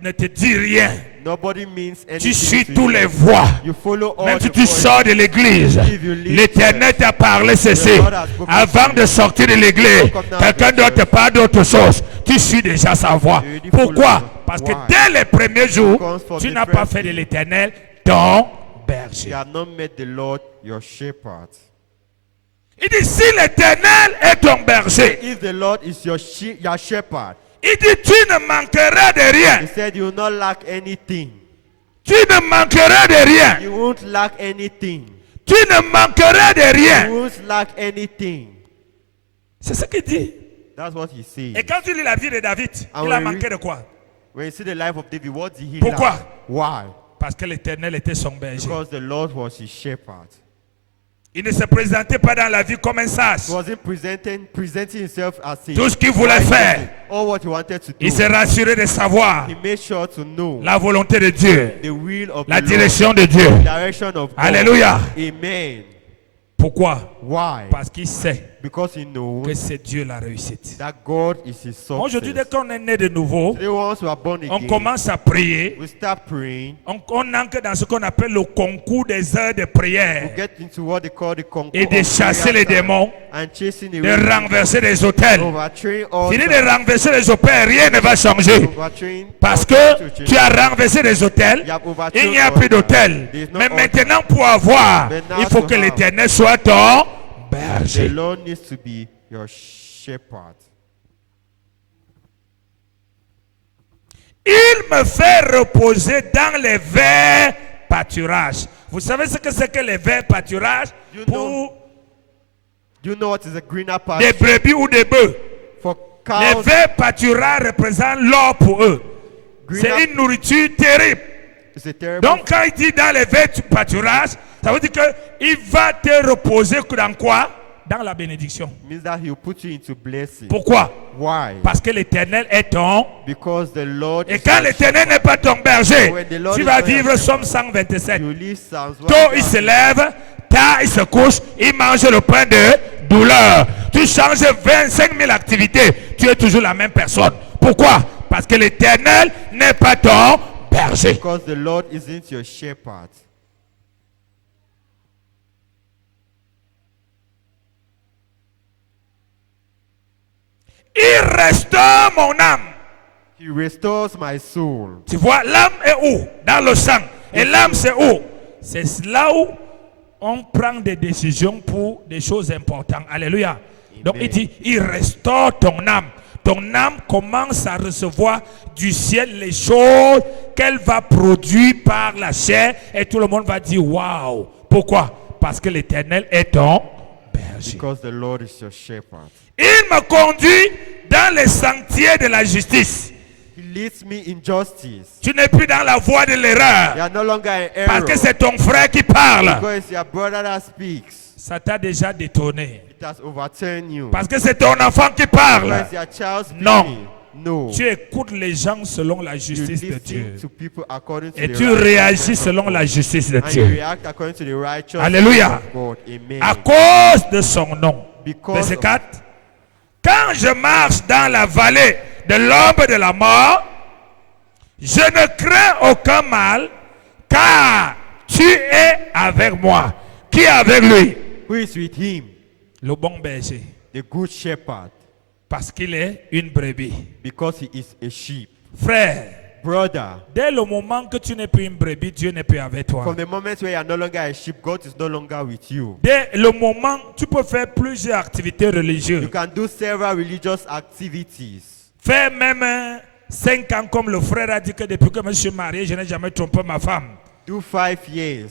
ne te dit rien. Nobody means anything Tu suis to tous you. les voix. You follow all Même si the tu voices. sors de l'église, If you leave l'Éternel t'a parlé ceci. The Lord has spoken Avant to de you. sortir de l'église, Come down quelqu'un to d'autre te church. parle d'autre chose. Tu suis déjà sa voix. You already Pourquoi? follow. Parce que Why? dès les premiers jours, Because from tu the n'as pas first fait de day, l'Éternel ton You berger. have not met the Lord your shepherd. Il dit, si l'Éternel est ton berger, If the Lord is your shepherd, il dit, tu ne manqueras de He rien. said you will not lack anything. Tu ne manqueras de rien. You won't lack anything. Tu ne manqueras de You rien. won't lack anything. C'est ce qu'il dit. That's what He says. Et quand tu lis la vie de David, Ah il a oui, manqué oui. de quoi? When you see the life of David, what did he Pourquoi? lack? Why? Parce que l'Éternel était son berger. Because the Lord was his shepherd. Il ne se présentait pas dans la vie comme un sage. He wasn't presenting himself as a Tout ce qu'il voulait righteous faire, man. All what he wanted to do. il s'est rassuré de savoir He made sure to know la volonté de Dieu, the will of la the direction de Lord, Dieu. the direction of God. Alléluia. Amen. Pourquoi? Why? Parce qu'il sait Because he knows que c'est Dieu la réussite. that God is his success. Aujourd'hui, dès qu'on est né de nouveau, Today, once we are born on again, commence à prier. we start praying. On entre dans ce qu'on appelle le concours des heures de We prière, get into what they call the concours et de of chasser prayer les time démons, and chasing de away renverser les hôtels. overtrain all Fini time. de renverser les hôtels, rien ne va changer. Overtrain Parce all que churches. tu as renversé les hôtels, You have overthrown il n'y a all plus time. d'hôtel. There is no Mais altar. maintenant, pour avoir, But now il faut to que have. l'Éternel soit ton The berger. Lord needs to be your shepherd. Il me fait reposer dans les verts pâturages. Vous savez ce que c'est que les verts pâturages You pour Do you know what is a greener des pasture? brebis ou des bœufs? For Les cows, verts pâturages représentent l'or pour eux. C'est greener une nourriture terrible. is a terrible. Donc quand il dit dans les verts pâturages, ça veut dire qu'il va te reposer dans quoi? Dans la bénédiction. Means that He will put you into blessing. Pourquoi? Why? Parce que l'Éternel est ton. Because the Lord Et is quand your l'Éternel n'est pas ton berger, When the Lord tu is vas not your vivre shepherd, Somme 127. You live Psalms Tôt il 1. se lève, tard il se couche, il mange le pain de douleur. Tu changes 25 000 activités, tu es toujours la même personne. Pourquoi? Parce que l'Éternel n'est pas ton berger. Because the Lord isn't your shepherd. Il restaure mon âme. He restores my soul. Tu vois, l'âme est où? Dans le sang. Et l'âme, c'est où? C'est là où on prend des décisions pour des choses importantes. Alléluia. Donc il dit, il restaure ton âme. Ton âme commence à recevoir du ciel les choses qu'elle va produire par la chair. Et tout le monde va dire, waouh. Pourquoi? Parce que l'Éternel est ton berger. Because the Lord is your shepherd. Il me conduit dans les sentiers de la justice. He leads me in justice. Tu n'es plus dans la voie de You l'erreur. are no longer in error. Parce que c'est ton frère qui parle. Because it's your brother that speaks. Ça t'a déjà détonné. It has overturned you. Parce que c'est ton enfant qui parle. Because your child speaking. Non. No. Tu écoutes les gens selon la You justice de listen Dieu. to people according to Et the tu righteousness réagis of selon God. la justice de And you Dieu. react according to the righteousness Alléluia. of God. Amen. À cause de son nom. Because Verset of- 4. Quand je marche dans la vallée de l'ombre de la mort, je ne crains aucun mal, car tu es avec moi. Qui est avec lui? Who is with him? Le bon berger. The good shepherd. Parce qu'il est une brebis. Because he is a sheep. Frère, Brother, dès le moment que tu n'es plus une brebis, Dieu n'est plus avec toi. from the moment where you are no longer a sheep, God is no longer with you. Dès le moment, tu peux faire plusieurs activités You religieuses. can do several religious activities. Faire même 5 ans comme le frère a dit que depuis que je suis marié, je n'ai jamais trompé ma femme. Do 5 years.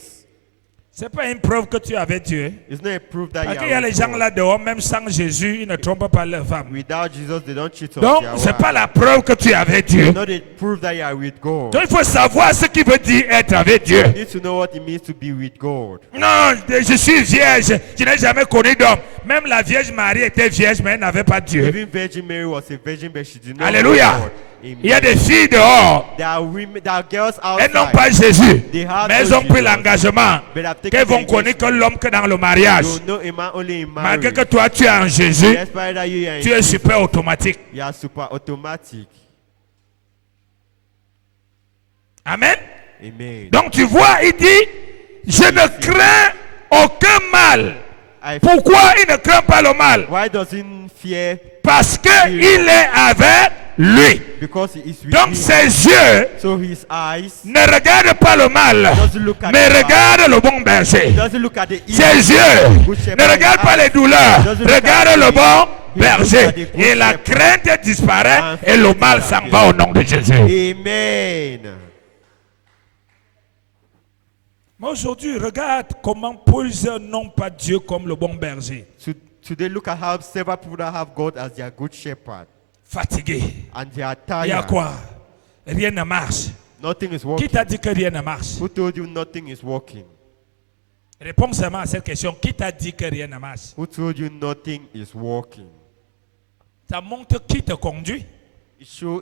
Ce n'est pas une preuve que tu es avec Dieu. It's not a proof that Parce you qu'il y a are les with gens God. là dehors, même sans Jésus, ils ne trompent pas leur femme. Without Jesus, they don't cheat on Donc, their ce n'est pas wife. la preuve que tu es avec Dieu. It's not a proof that you are with God. Donc, il faut savoir ce qui veut dire être avec Dieu. You need to know what it means to be with God. Non, je suis vierge, je n'ai jamais connu d'homme. Même la Vierge Marie était vierge, mais elle n'avait pas Dieu. Even Virgin Mary was a virgin, but she did not know Alléluia. God. Amen. Il y a des filles dehors, There are women, there are girls elles n'ont outside. pas Jésus, They have mais elles no ont pris Jesus. l'engagement But I've taken qu'elles vont the connaître que engagement. l'homme que dans le mariage. You know a man only in Malgré marriage. que toi tu es en Jésus, Despite that you are in tu es Jesus, super automatique. you are super automatic. Amen. Amen. Donc tu vois, il dit, je ne crains aucun mal. I- Pourquoi il ne craint pas le mal? Why does he fear? Parce qu'il est avec lui. Because he is with Donc him. ses yeux So his eyes ne regardent pas le mal, doesn't look at mais the bad. regardent le bon berger. doesn't look at the evil. Ses yeux Good shepherd ne regardent pas les douleurs, doesn't look at regardent the le bon evil. He looks berger. at the good Et la shepherd. crainte disparaît And et le fear mal s'en disappears. va au nom de Jésus. Amen. Mais aujourd'hui, regarde comment plusieurs n'ont pas Dieu comme le bon berger. Today, look at how several people that have God as their good shepherd. Fatigué. And they are Il y a tired. quoi? Rien ne marche. Nothing is Qui working. t'a dit que rien ne marche? Who told you nothing is working? Réponds seulement à cette question. Qui t'a dit que rien ne marche? Who told you nothing is working? Ça montre qui te conduit.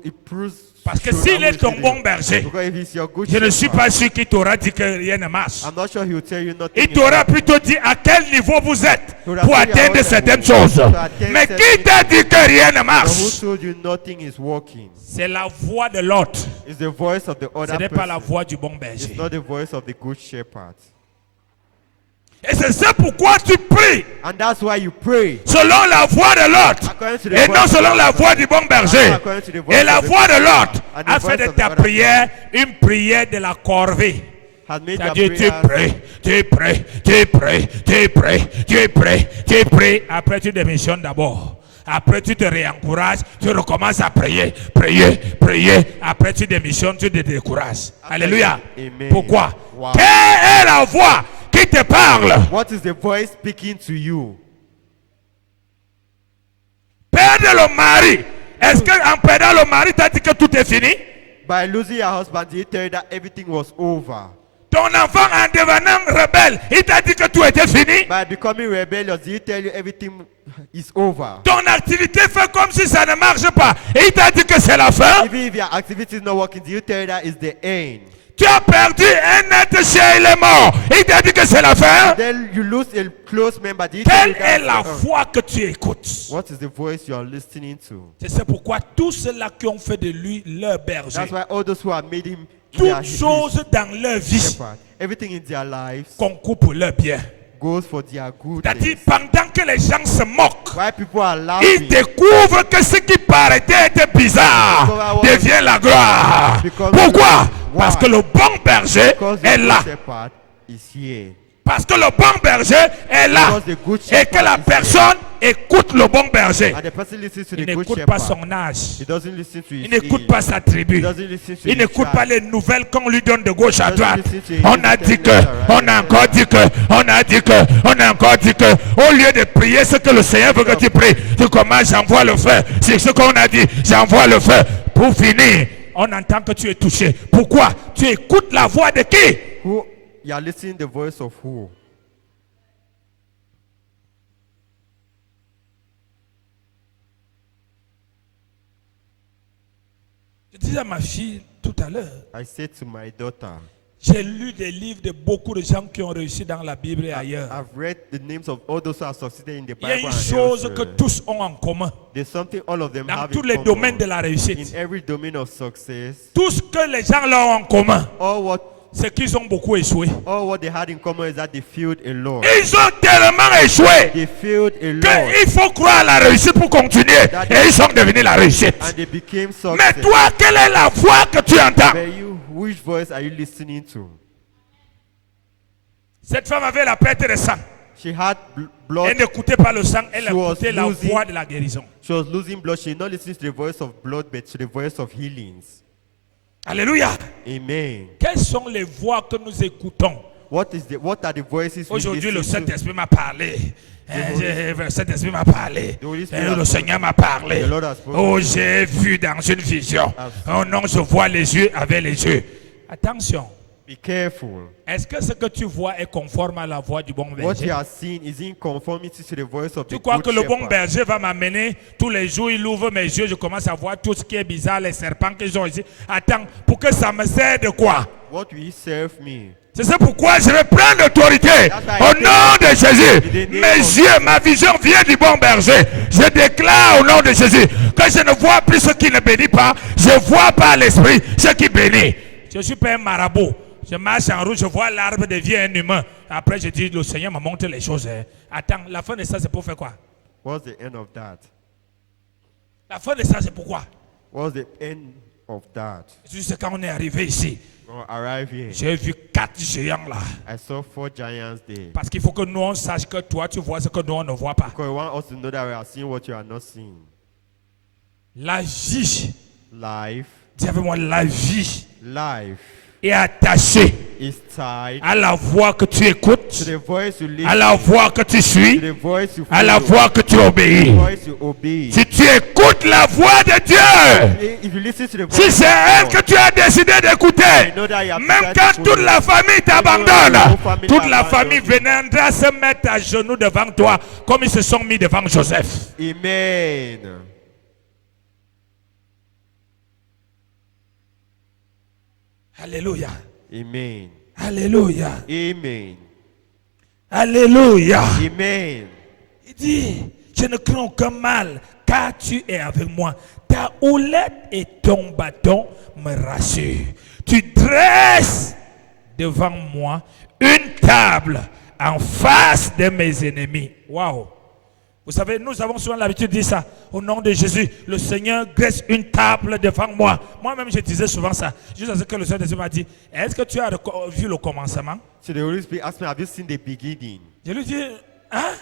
It proves. Parce que shows s'il how est much ton it is. bon berger, Because if he's your good je ne suis shepherd, pas sûr qu'il t'aura dit que rien ne marche. I'm not sure he will tell you nothing. Il is t'aura working. plutôt dit à quel niveau vous êtes Il pour t'aura dit à atteindre quel certaines niveau. choses. Pour atteindre Mais qui certaines t'a dit que rien ne But who marche? told you nothing is working? C'est la voix de l'autre. It's the voice of the Ce other n'est pas la person. voix du bon berger. It's not the voice of the good shepherd. Et c'est ça pourquoi tu pries And that's why you pray. selon la voix de l'autre According to the et voice non of selon the la other voix du bon berger. According to the voice Et la of the voix de l'autre and the a fait voice de of ta the other prière une prière de la corvée. Has made your C'est-à-dire tu prayers- pries, tu pries, tu pries, tu pries, tu pries, tu pries. Après tu démissionnes d'abord. Après tu te réencourages, tu recommences à prier, prier, prier. Après tu démissionnes, tu te décourages. Alléluia. Amen. Pourquoi? Wow. Quelle est la voix qui te parle? What is the voice speaking to you? Perdre le mari. Est-ce qu'en perdant le mari, tu as dit que tout est fini? By losing your husband, did he tell you that everything was over? Ton enfant en devenant rebelle, il t'a dit que tout était fini? By becoming rebellious, did he tell you everything is over? Ton activité fait comme si ça ne marche pas. Et il t'a dit que c'est la fin? Even if your activity is not working, did you tell you that is the end? Tu as perdu un être cher, il est mort. Il t'a dit que c'est la fin. Then you lose a close member. Did you Quelle tell est you la that? voix que tu écoutes? What is the voice you are listening to? C'est pourquoi tous ceux-là qui ont fait de lui leur berger, That's why all those who have made him their toutes choses dans leur vie shepherd, everything in their lives concourent pour leur bien. goes for their good. C'est-à-dire, pendant que les gens se moquent, Why people are ils laughing? découvrent que ce qui paraissait être bizarre devient la gloire. Pourquoi? Parce que le bon berger Because est the là. good shepherd is here. Parce que le bon berger est là. Because the good Et que la shepherd is personne écoute le bon berger. And the person listens to Il the good n'écoute pas shepherd. son âge. He doesn't listen to his Il n'écoute age. pas sa tribu. He doesn't listen to Il his n'écoute pas tribe. les nouvelles qu'on lui donne de gauche à droite. listen to his On a dit que, intelligence, on a encore dit que, on a dit que, on a encore dit que. Au lieu de prier ce que le Seigneur veut que tu pries, tu commences, j'envoie le feu. C'est ce qu'on a dit, j'envoie le feu. Pour finir, on entend que tu es touché. Pourquoi? Tu écoutes la voix de qui? Who you are listening the voice of who? Je disais à ma fille tout à l'heure, I said to my daughter, j'ai lu des livres de beaucoup de gens qui ont réussi dans la Bible et ailleurs. I've read the names of all those who have succeeded in the Il y a Bible une and chose que elsewhere. tous ont en commun. There's something all of them Dans have tous in les common. domaines de la In réussite. every domain of success, Tout ce que les gens leur ont en commun, c'est qu'ils ont beaucoup échoué. all what they had in common is that they failed a lot. Ils ont tellement échoué They failed a lot qu'il faut croire à la réussite pour continuer. Et ils sont devenus la réussite. and they became Mais success. toi, quelle est la voix que tu entends? But you, which voice are you listening to? Cette femme avait la perte de sang. She had blood. Elle n'écoutait pas le sang, elle She was écoutait la losing- voix de la guérison. She was losing blood. She did not listen to the voice of blood, but to the voice of healings. Alléluia. Amen. Quelles sont les voix que nous écoutons? What are the voices we Aujourd'hui, le listen to? Saint-Esprit m'a parlé. Le Saint-Esprit m'a parlé. The Holy Spirit Le has Seigneur m'a parlé. The Lord has spoken. Oh, j'ai vu dans une vision. Oh non, je vois les yeux avec les yeux. Attention. Be careful. Est-ce que ce que tu vois est conforme à la voix du bon What berger? you are seeing is in conformity to the voice of the Tu crois good que le bon shepherd. berger va m'amener tous les jours, il ouvre mes yeux, je commence à voir tout ce qui est bizarre, les serpents qu'ils ont ici. Attends, pour que ça me sert de quoi? What will he serve me? C'est pourquoi je vais prendre l'autorité au nom de Jésus. Mes yeux, ma vision vient du bon berger. Je déclare au nom de Jésus que je ne vois plus ce qui ne bénit pas. Je vois par l'esprit ce qui bénit. Je ne suis pas un marabout. Je marche en route, je vois l'arbre devient un humain. Après, je dis, le Seigneur m'a montré les choses. Attends, la fin de ça, c'est pour faire quoi? What's the end of that? La fin de ça, c'est pourquoi? What's the end of that? C'est quand on est arrivé ici. When I arrived here, J'ai vu 4 géants là. I saw 4 giants there. Parce qu'il faut que nous, on sache que toi, tu vois ce que nous, on ne voit pas. Because we want us to know that we are seeing what you are not seeing. La vie, Life, dis avec moi, la vie life est attachée is tied à la voix que tu écoutes, to the voice you listen, à la voix que tu to suis, the voice you à la follow, voix que tu the obéis. voice you obey. Si tu écoutes la voix de Dieu, If you listen to the voice si of c'est elle God, que tu as décidé d'écouter, know that you have même decided quand to toute follow. la famille t'abandonne, Your family toute la abandon famille you. viendra se mettre à genoux devant toi, comme ils se sont mis devant Joseph. Amen. Alléluia. Amen. Alléluia. Amen. Alléluia. Amen. Il dit, je ne crains aucun mal, car tu es avec moi. Ta houlette et ton bâton me rassurent. Tu dresses devant moi une table en face de mes ennemis. Waouh! Vous savez, nous avons souvent l'habitude de dire ça. Au nom de Jésus, le Seigneur dresse une table devant moi. Moi-même, je disais souvent ça. Jusqu'à ce que le Seigneur m'a dit, est-ce que tu as vu le commencement? So the Holy Spirit asked me, have you seen the beginning? Je lui dis, hein?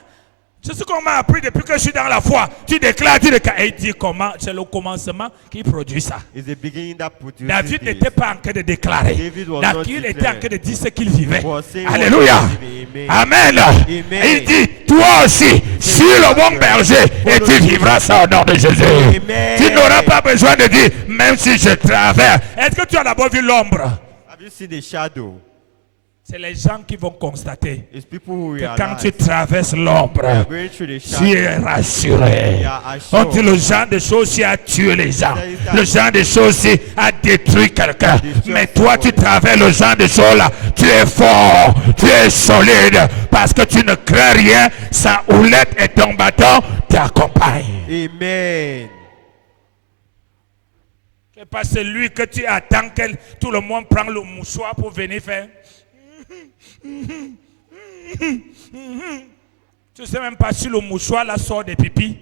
C'est ce qu'on m'a appris depuis que je suis dans la foi. Tu déclares. Et il dit comment? C'est le commencement qui produit ça. It's the beginning that produces David this. n'était pas en train de déclarer. David was David not était en train de dire ce qu'il vivait. Was saying Alléluia. what he believed. Amen. Amen. Il dit, toi aussi, suis le bon berger et tu vivras ça au nom de Jésus. Amen. Tu n'auras pas besoin de dire, même si je traverse. Est-ce que tu as d'abord vu l'ombre? Have you seen the shadow? C'est les gens qui vont constater It's people who que realize quand tu traverses l'ombre, they are going through the tu es shadow. rassuré. They are On dit assured. le genre de choses qui a tué les gens. Le genre de choses qui a détruit quelqu'un. Mais toi, tu travailles le genre de choses là. Tu es fort, tu es solide, parce que tu ne crains rien. Sa houlette et ton bâton t'accompagnent. Amen. C'est pas celui que tu attends que tout le monde prend le mouchoir pour venir faire. Tu ne sais même pas si le mouchoir là sort des pipis.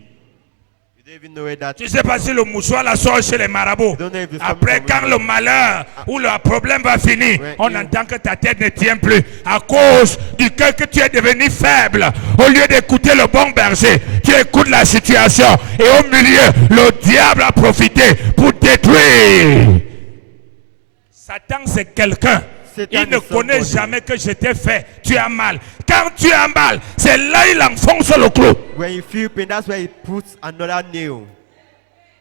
You don't even know where that Tu ne sais pas si le mouchoir là sort chez les marabouts. don't know if it's Après, coming from quand le malheur ou le problème va finir, Ouais, on you- entend que ta tête ne tient plus à cause du cœur que tu es devenu faible. Au lieu d'écouter le bon berger, tu écoutes la situation. Et au milieu, le diable a profité pour détruire. Satan, c'est quelqu'un. Satan Il ne is connaît somebody. jamais que je t'ai fait. Tu as mal. Quand tu as mal, c'est là il enfonce le clou. When you feel pain, that's where he puts another nail.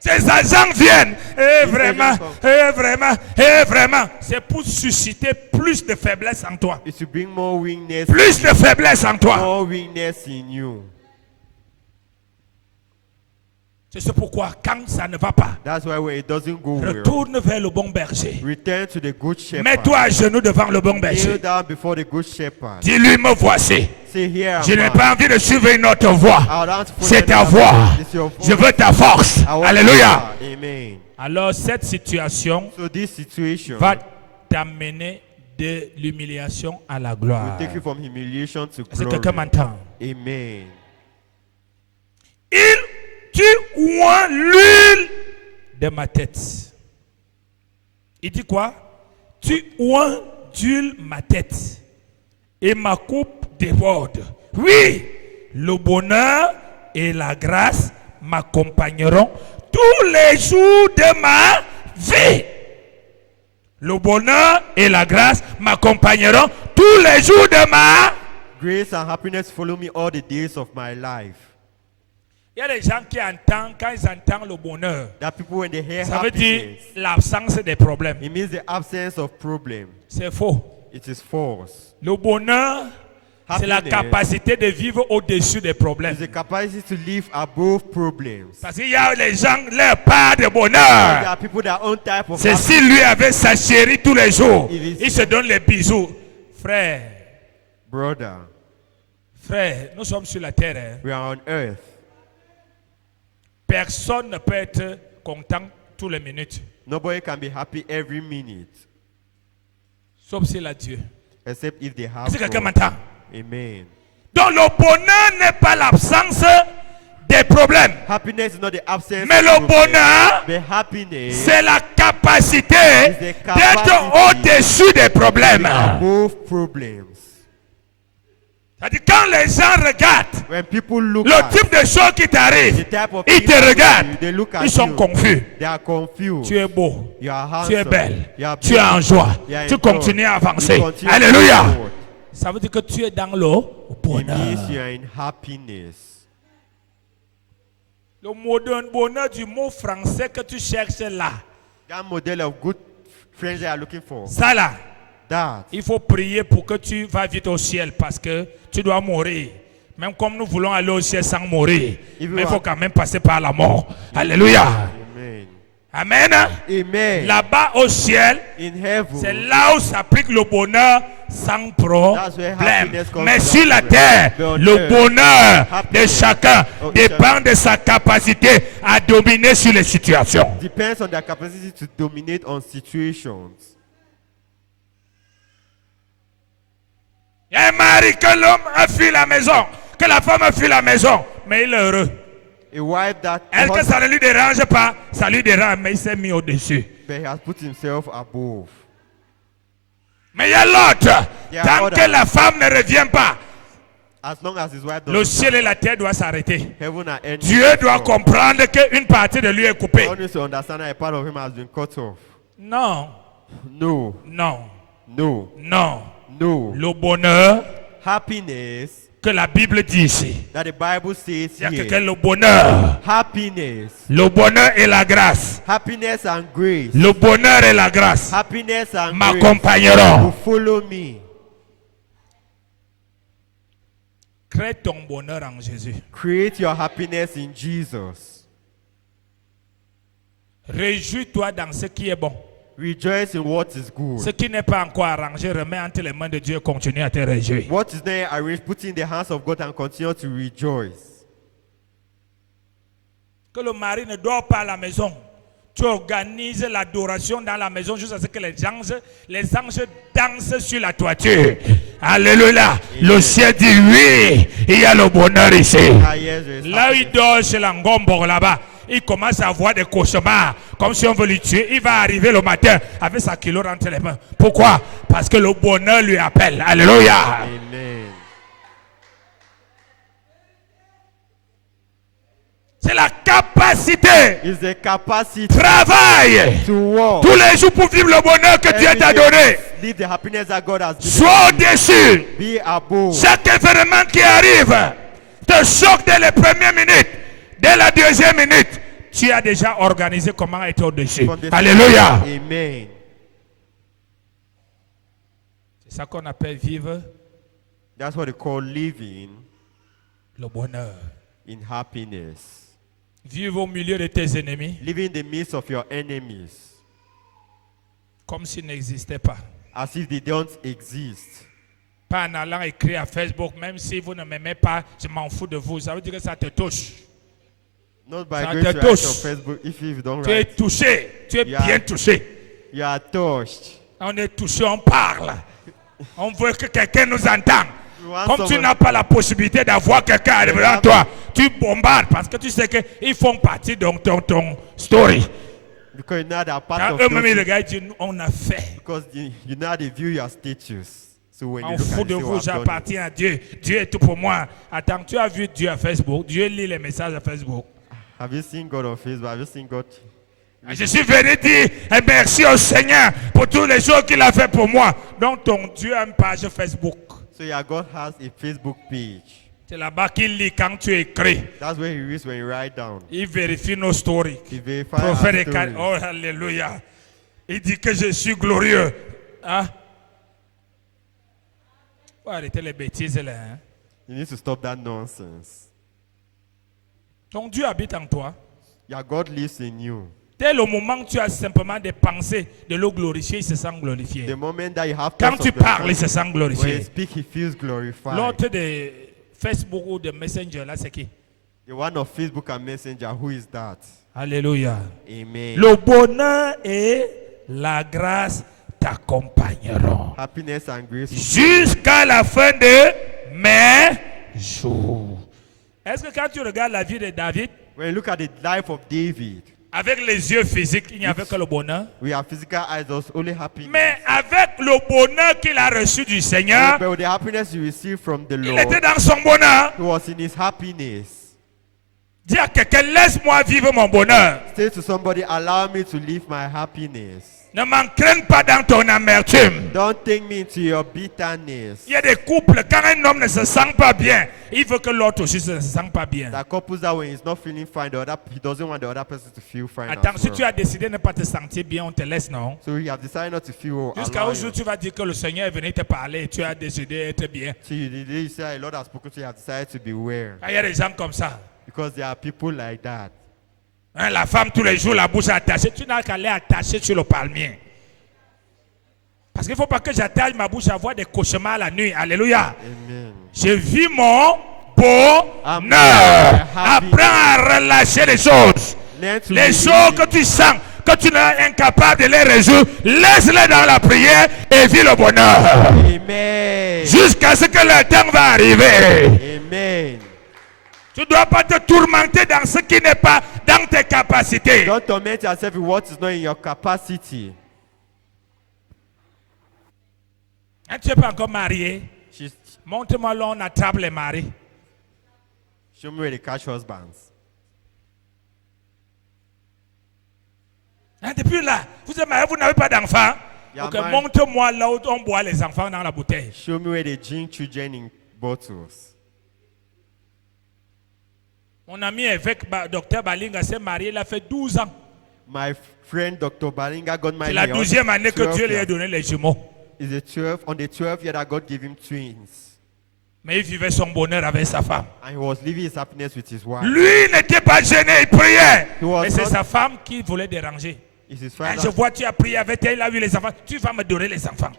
Ces agents viennent. Et vraiment, agents et vraiment, et vraiment. C'est pour susciter plus de faiblesse en toi. It's to bring more weakness, Plus de faiblesse en toi. more weakness in you. C'est pourquoi quand ça ne va pas, That's why when it doesn't go well, retourne vers le bon berger. return to the good shepherd. Mets-toi à genoux devant le bon Kneel berger. down before the good shepherd. Dis-lui, me voici. Say, here Je am n'ai I. pas envie de suivre une autre voie. I don't follow C'est ta another voix. voice. It's your voice. Je veux ta force. I want Alléluia. your power. Amen. Alors cette situation So this situation va t'amener de l'humiliation à la gloire. will take you from humiliation to Est-ce que glory. quelqu'un m'entend? Amen. Tu oins l'huile de ma tête. Il dit quoi? Tu oins d'huile ma tête et ma coupe déborde. Oui, le bonheur et la grâce m'accompagneront tous les jours de ma vie. Le bonheur et la grâce m'accompagneront tous les jours de ma vie. Grace and happiness follow me all the days of my life. Il y a des gens qui entendent, quand ils entendent le bonheur, That people when they hear ça veut dire happiness, l'absence des problèmes. it means the absence of problem. C'est faux. It is false. Le bonheur, c'est la Happiness capacité de vivre au-dessus des is problèmes. the capacity to live above problems. Parce qu'il y a les gens, leur part de There bonheur. are people that own type of C'est happiness. si lui avait sa chérie tous les jours, Il est- il se donne les bisous. Frère, Brother, frère, nous sommes sur la terre. Hein. we are on earth. Personne ne peut être content toutes les minutes, Nobody can be happy every minute sauf s'il a Dieu. except if they have Est-ce que quelqu'un God. m'entend? Amen. Donc le bonheur n'est pas l'absence des problèmes, Happiness is not the absence mais of le problem. bonheur, The happiness c'est la capacité is the d'être capacity au-dessus des problèmes. above problems. C'est-à-dire quand les gens regardent When people look le at type de choses qui the t'arrivent, type of ils things te that regardent, you, they look at ils sont you, confus. they are confused. Tu es beau, You are tu es handsome. belle, You are tu es en joie, You are tu in continues joy. à avancer. You continue Alléluia. forward. Ça veut dire que tu es dans le It bonheur. means you are in happiness. Le bonheur du mot français que tu cherches là, That model of good friends they are looking for. ça là, That il faut prier pour que tu vas vite au ciel parce que tu dois mourir. Même comme nous voulons aller au ciel sans mourir, mais il faut quand même passer par la mort. Alléluia. Amen. Amen. Amen. Là-bas au ciel, In c'est heaven, là où s'applique le bonheur sans That's where problème. happiness comes Mais from. sur la terre, But on le earth, bonheur de happiness chacun of dépend de sa capacité à dominer sur les situations. depends on their capacity to dominate on situations. Il y a un mari que l'homme a fui la maison, que la femme a fui la maison, mais il est heureux. A wife that Elle, que ça ne lui dérange pas, ça lui dérange, mais il s'est mis au-dessus. but he has put himself above. Mais il y a l'autre, Il y a tant l'autre. que la femme ne revient pas, As long as his wife le doesn't ciel et la terre doivent s'arrêter. heaven and earth. Dieu doit comprendre qu'une partie de lui est coupée. God needs to understand that a part of him has been cut off. Non, No, non, no, non. no. Le bonheur Happiness que la Bible dit ici, that the Bible says il y a que here. le bonheur, Happiness. le bonheur et la grâce, Happiness and grace. le bonheur et la grâce Happiness and grace m'accompagneront. will follow me. Crée ton bonheur en Jésus. Create your happiness in Jesus. Réjouis-toi dans ce qui est bon. Rejoice in what is good. Ce qui n'est pas encore arrangé, remets entre les mains de Dieu et continue à te réjouir. What is not arranged, put in the hands of God and continue to rejoice. Que le mari ne dort pas à la maison. Tu organises l'adoration dans la maison jusqu'à ce que les anges dansent sur la toiture. Alléluia. Le ciel dit oui, il y a le bonheur ici. Ah, yes, there is Là où il dort chez l'Angombo là-bas, il commence à avoir des cauchemars, comme si on veut lui tuer. Il va arriver le matin avec sa kilo entre les mains. Pourquoi? Parce que le bonheur lui appelle. Alléluia. Amen. C'est la capacité. It's the capacity Travaille to walk. tous les jours pour vivre le bonheur que Dieu t'a donné. Live the happiness that God has given. Sois au-dessus. Be above. Chaque événement qui arrive te choque dès les premières minutes. Dès la deuxième minute, tu as déjà organisé comment être au-dessus. From the Alléluia. Amen. C'est ça qu'on appelle vivre That's what they call living le bonheur. in happiness. Vivre au milieu de tes ennemis Living in the midst of your enemies comme s'ils n'existaient pas. as if they don't exist. Pas en allant écrire à Facebook, même si vous ne m'aimez pas, je m'en fous de vous. Ça veut dire que ça te touche. Not by Ça going te to write touche. on Facebook if you don't Tu es write. touché. Tu es Yeah. bien touché. You are touched. On est touché, on parle. On veut que quelqu'un nous entende. You want Comme tu someone- n'as pas la possibilité d'avoir quelqu'un devant toi, tu bombardes parce que tu sais qu'ils font partie de ton story. Because you know that part Quand of eux-mêmes those- ils regardent, ils disent, on a fait. because you know they view your status. So when On you look fout at de it, you vous, say, "Oh, I've done it." j'appartiens à Dieu. Dieu est tout pour moi. Attends, tu as vu Dieu à Facebook. Dieu lit les messages à Facebook. Have you seen God on Facebook? Have you seen God? Je suis venu dire merci au Seigneur pour tous les choses qu'il a fait pour moi. Donc ton Dieu a une page Facebook. So yeah, God has a Facebook page. C'est là-bas qu'il lit quand tu écris. That's where he reads when you write down. Il vérifie nos stories. He verifies our Prophète des stories. oh alléluia. Il dit que je suis glorieux. Hein? Faut arrêter les bêtises là. Hein? You need to stop that nonsense. Ton Dieu habite en toi. Yeah, God lives in you. Dès le moment où tu as simplement des pensées de le glorifier, il se sent glorifié. The moment that you have Quand thoughts tu of the parles, Son, il se sent when you glorifié. speak, he feels glorified. L'autre de Facebook ou de Messenger, là, c'est qui? The one of Facebook and Messenger, who is that? Alléluia. Amen. Le bonheur et la grâce t'accompagneront Happiness and grace. jusqu'à la fin de mes jours. Est-ce que quand tu regardes la vie de David, When you look at the life of David, avec les yeux physiques, il n'y avait que le bonheur? we have physical eyes, there's only happiness. Mais avec le bonheur qu'il a reçu du Seigneur, But with the happiness you receive from the il Lord, était dans son bonheur. he was in his happiness. Dis à quelqu'un, laisse-moi vivre mon bonheur. Say to somebody, allow me to live my happiness. Ne m'entraîne pas dans ton amertume. Don't take me into your bitterness. Il y a des couples, quand un homme ne se sent pas bien, il veut que l'autre aussi ne se sente pas bien. That couples that when he's not feeling fine, he doesn't want the other person to feel fine. Attends, as si well. tu as décidé de ne pas te sentir bien, on te laisse, non? So you have decided not to feel well. Jusqu'à allow aujourd'hui, you. tu vas dire que le Seigneur est venu te parler et tu as décidé d'être bien. So you say, the Lord has spoken to you, have decided to beware. Il y a des gens comme ça. Because there are people like that. Hein, la femme, tous les jours, la bouche attachée. Tu n'as qu'à l'attacher sur le palmier. Parce qu'il ne faut pas que j'attache ma bouche à avoir des cauchemars la nuit. Alléluia. Amen. Je vis mon bonheur. Amen. Apprends à relâcher les choses. Learn to Les release choses it. que tu sens, que tu n'es incapable de les résoudre, laisse-les dans la prière et vis le bonheur. Amen. Jusqu'à ce que le temps va arriver. Amen. Tu ne dois pas te tourmenter dans ce qui n'est pas dans tes capacités. Don't torment yourself with what is not in your capacity. Hein, tu n'es pas encore marié. She's, Montre-moi là, on attrape les maris. show me where they catch husbands. Hein, depuis là, vous êtes marié, vous n'avez pas d'enfants. Yeah, Ok, man. montre-moi là où on boit les enfants dans la bouteille. Show me where they drink children in bottles. Mon ami évêque Dr Balinga s'est marié, il a fait 12 ans. My friend Dr. Balinga got C'est married. la when he was 12e année que 12 Dieu lui a years. donné les jumeaux. Is the 12 on the 12th year that God gave him twins, Mais il vivait son bonheur avec sa femme. and he was living his happiness with his wife. Lui n'était pas gêné, il priait. He was Mais c'est not- sa femme qui voulait déranger. It's his Hein, father. je vois, tu as prié avec elle, il a vu les enfants. Tu vas me donner les enfants.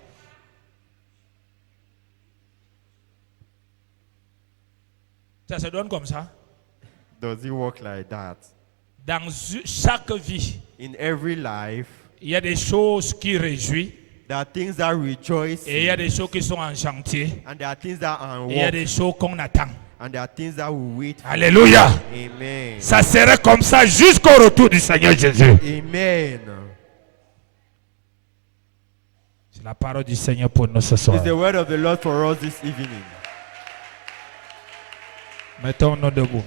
Ça se donne comme ça. Does it work like that? Dans chaque vie, In every life, il y a des choses qui réjouissent there are things that rejoice et il y a des choses qui sont en chantier. and there are things that are Et il y a work des choses qu'on attend. and there are things that we wait for. Alléluia. Amen. Ça serait comme ça jusqu'au retour du Seigneur Jésus. Amen. C'est la parole du Seigneur pour nous ce soir. It's the word of the Lord for us this evening. Mettons-nous debout.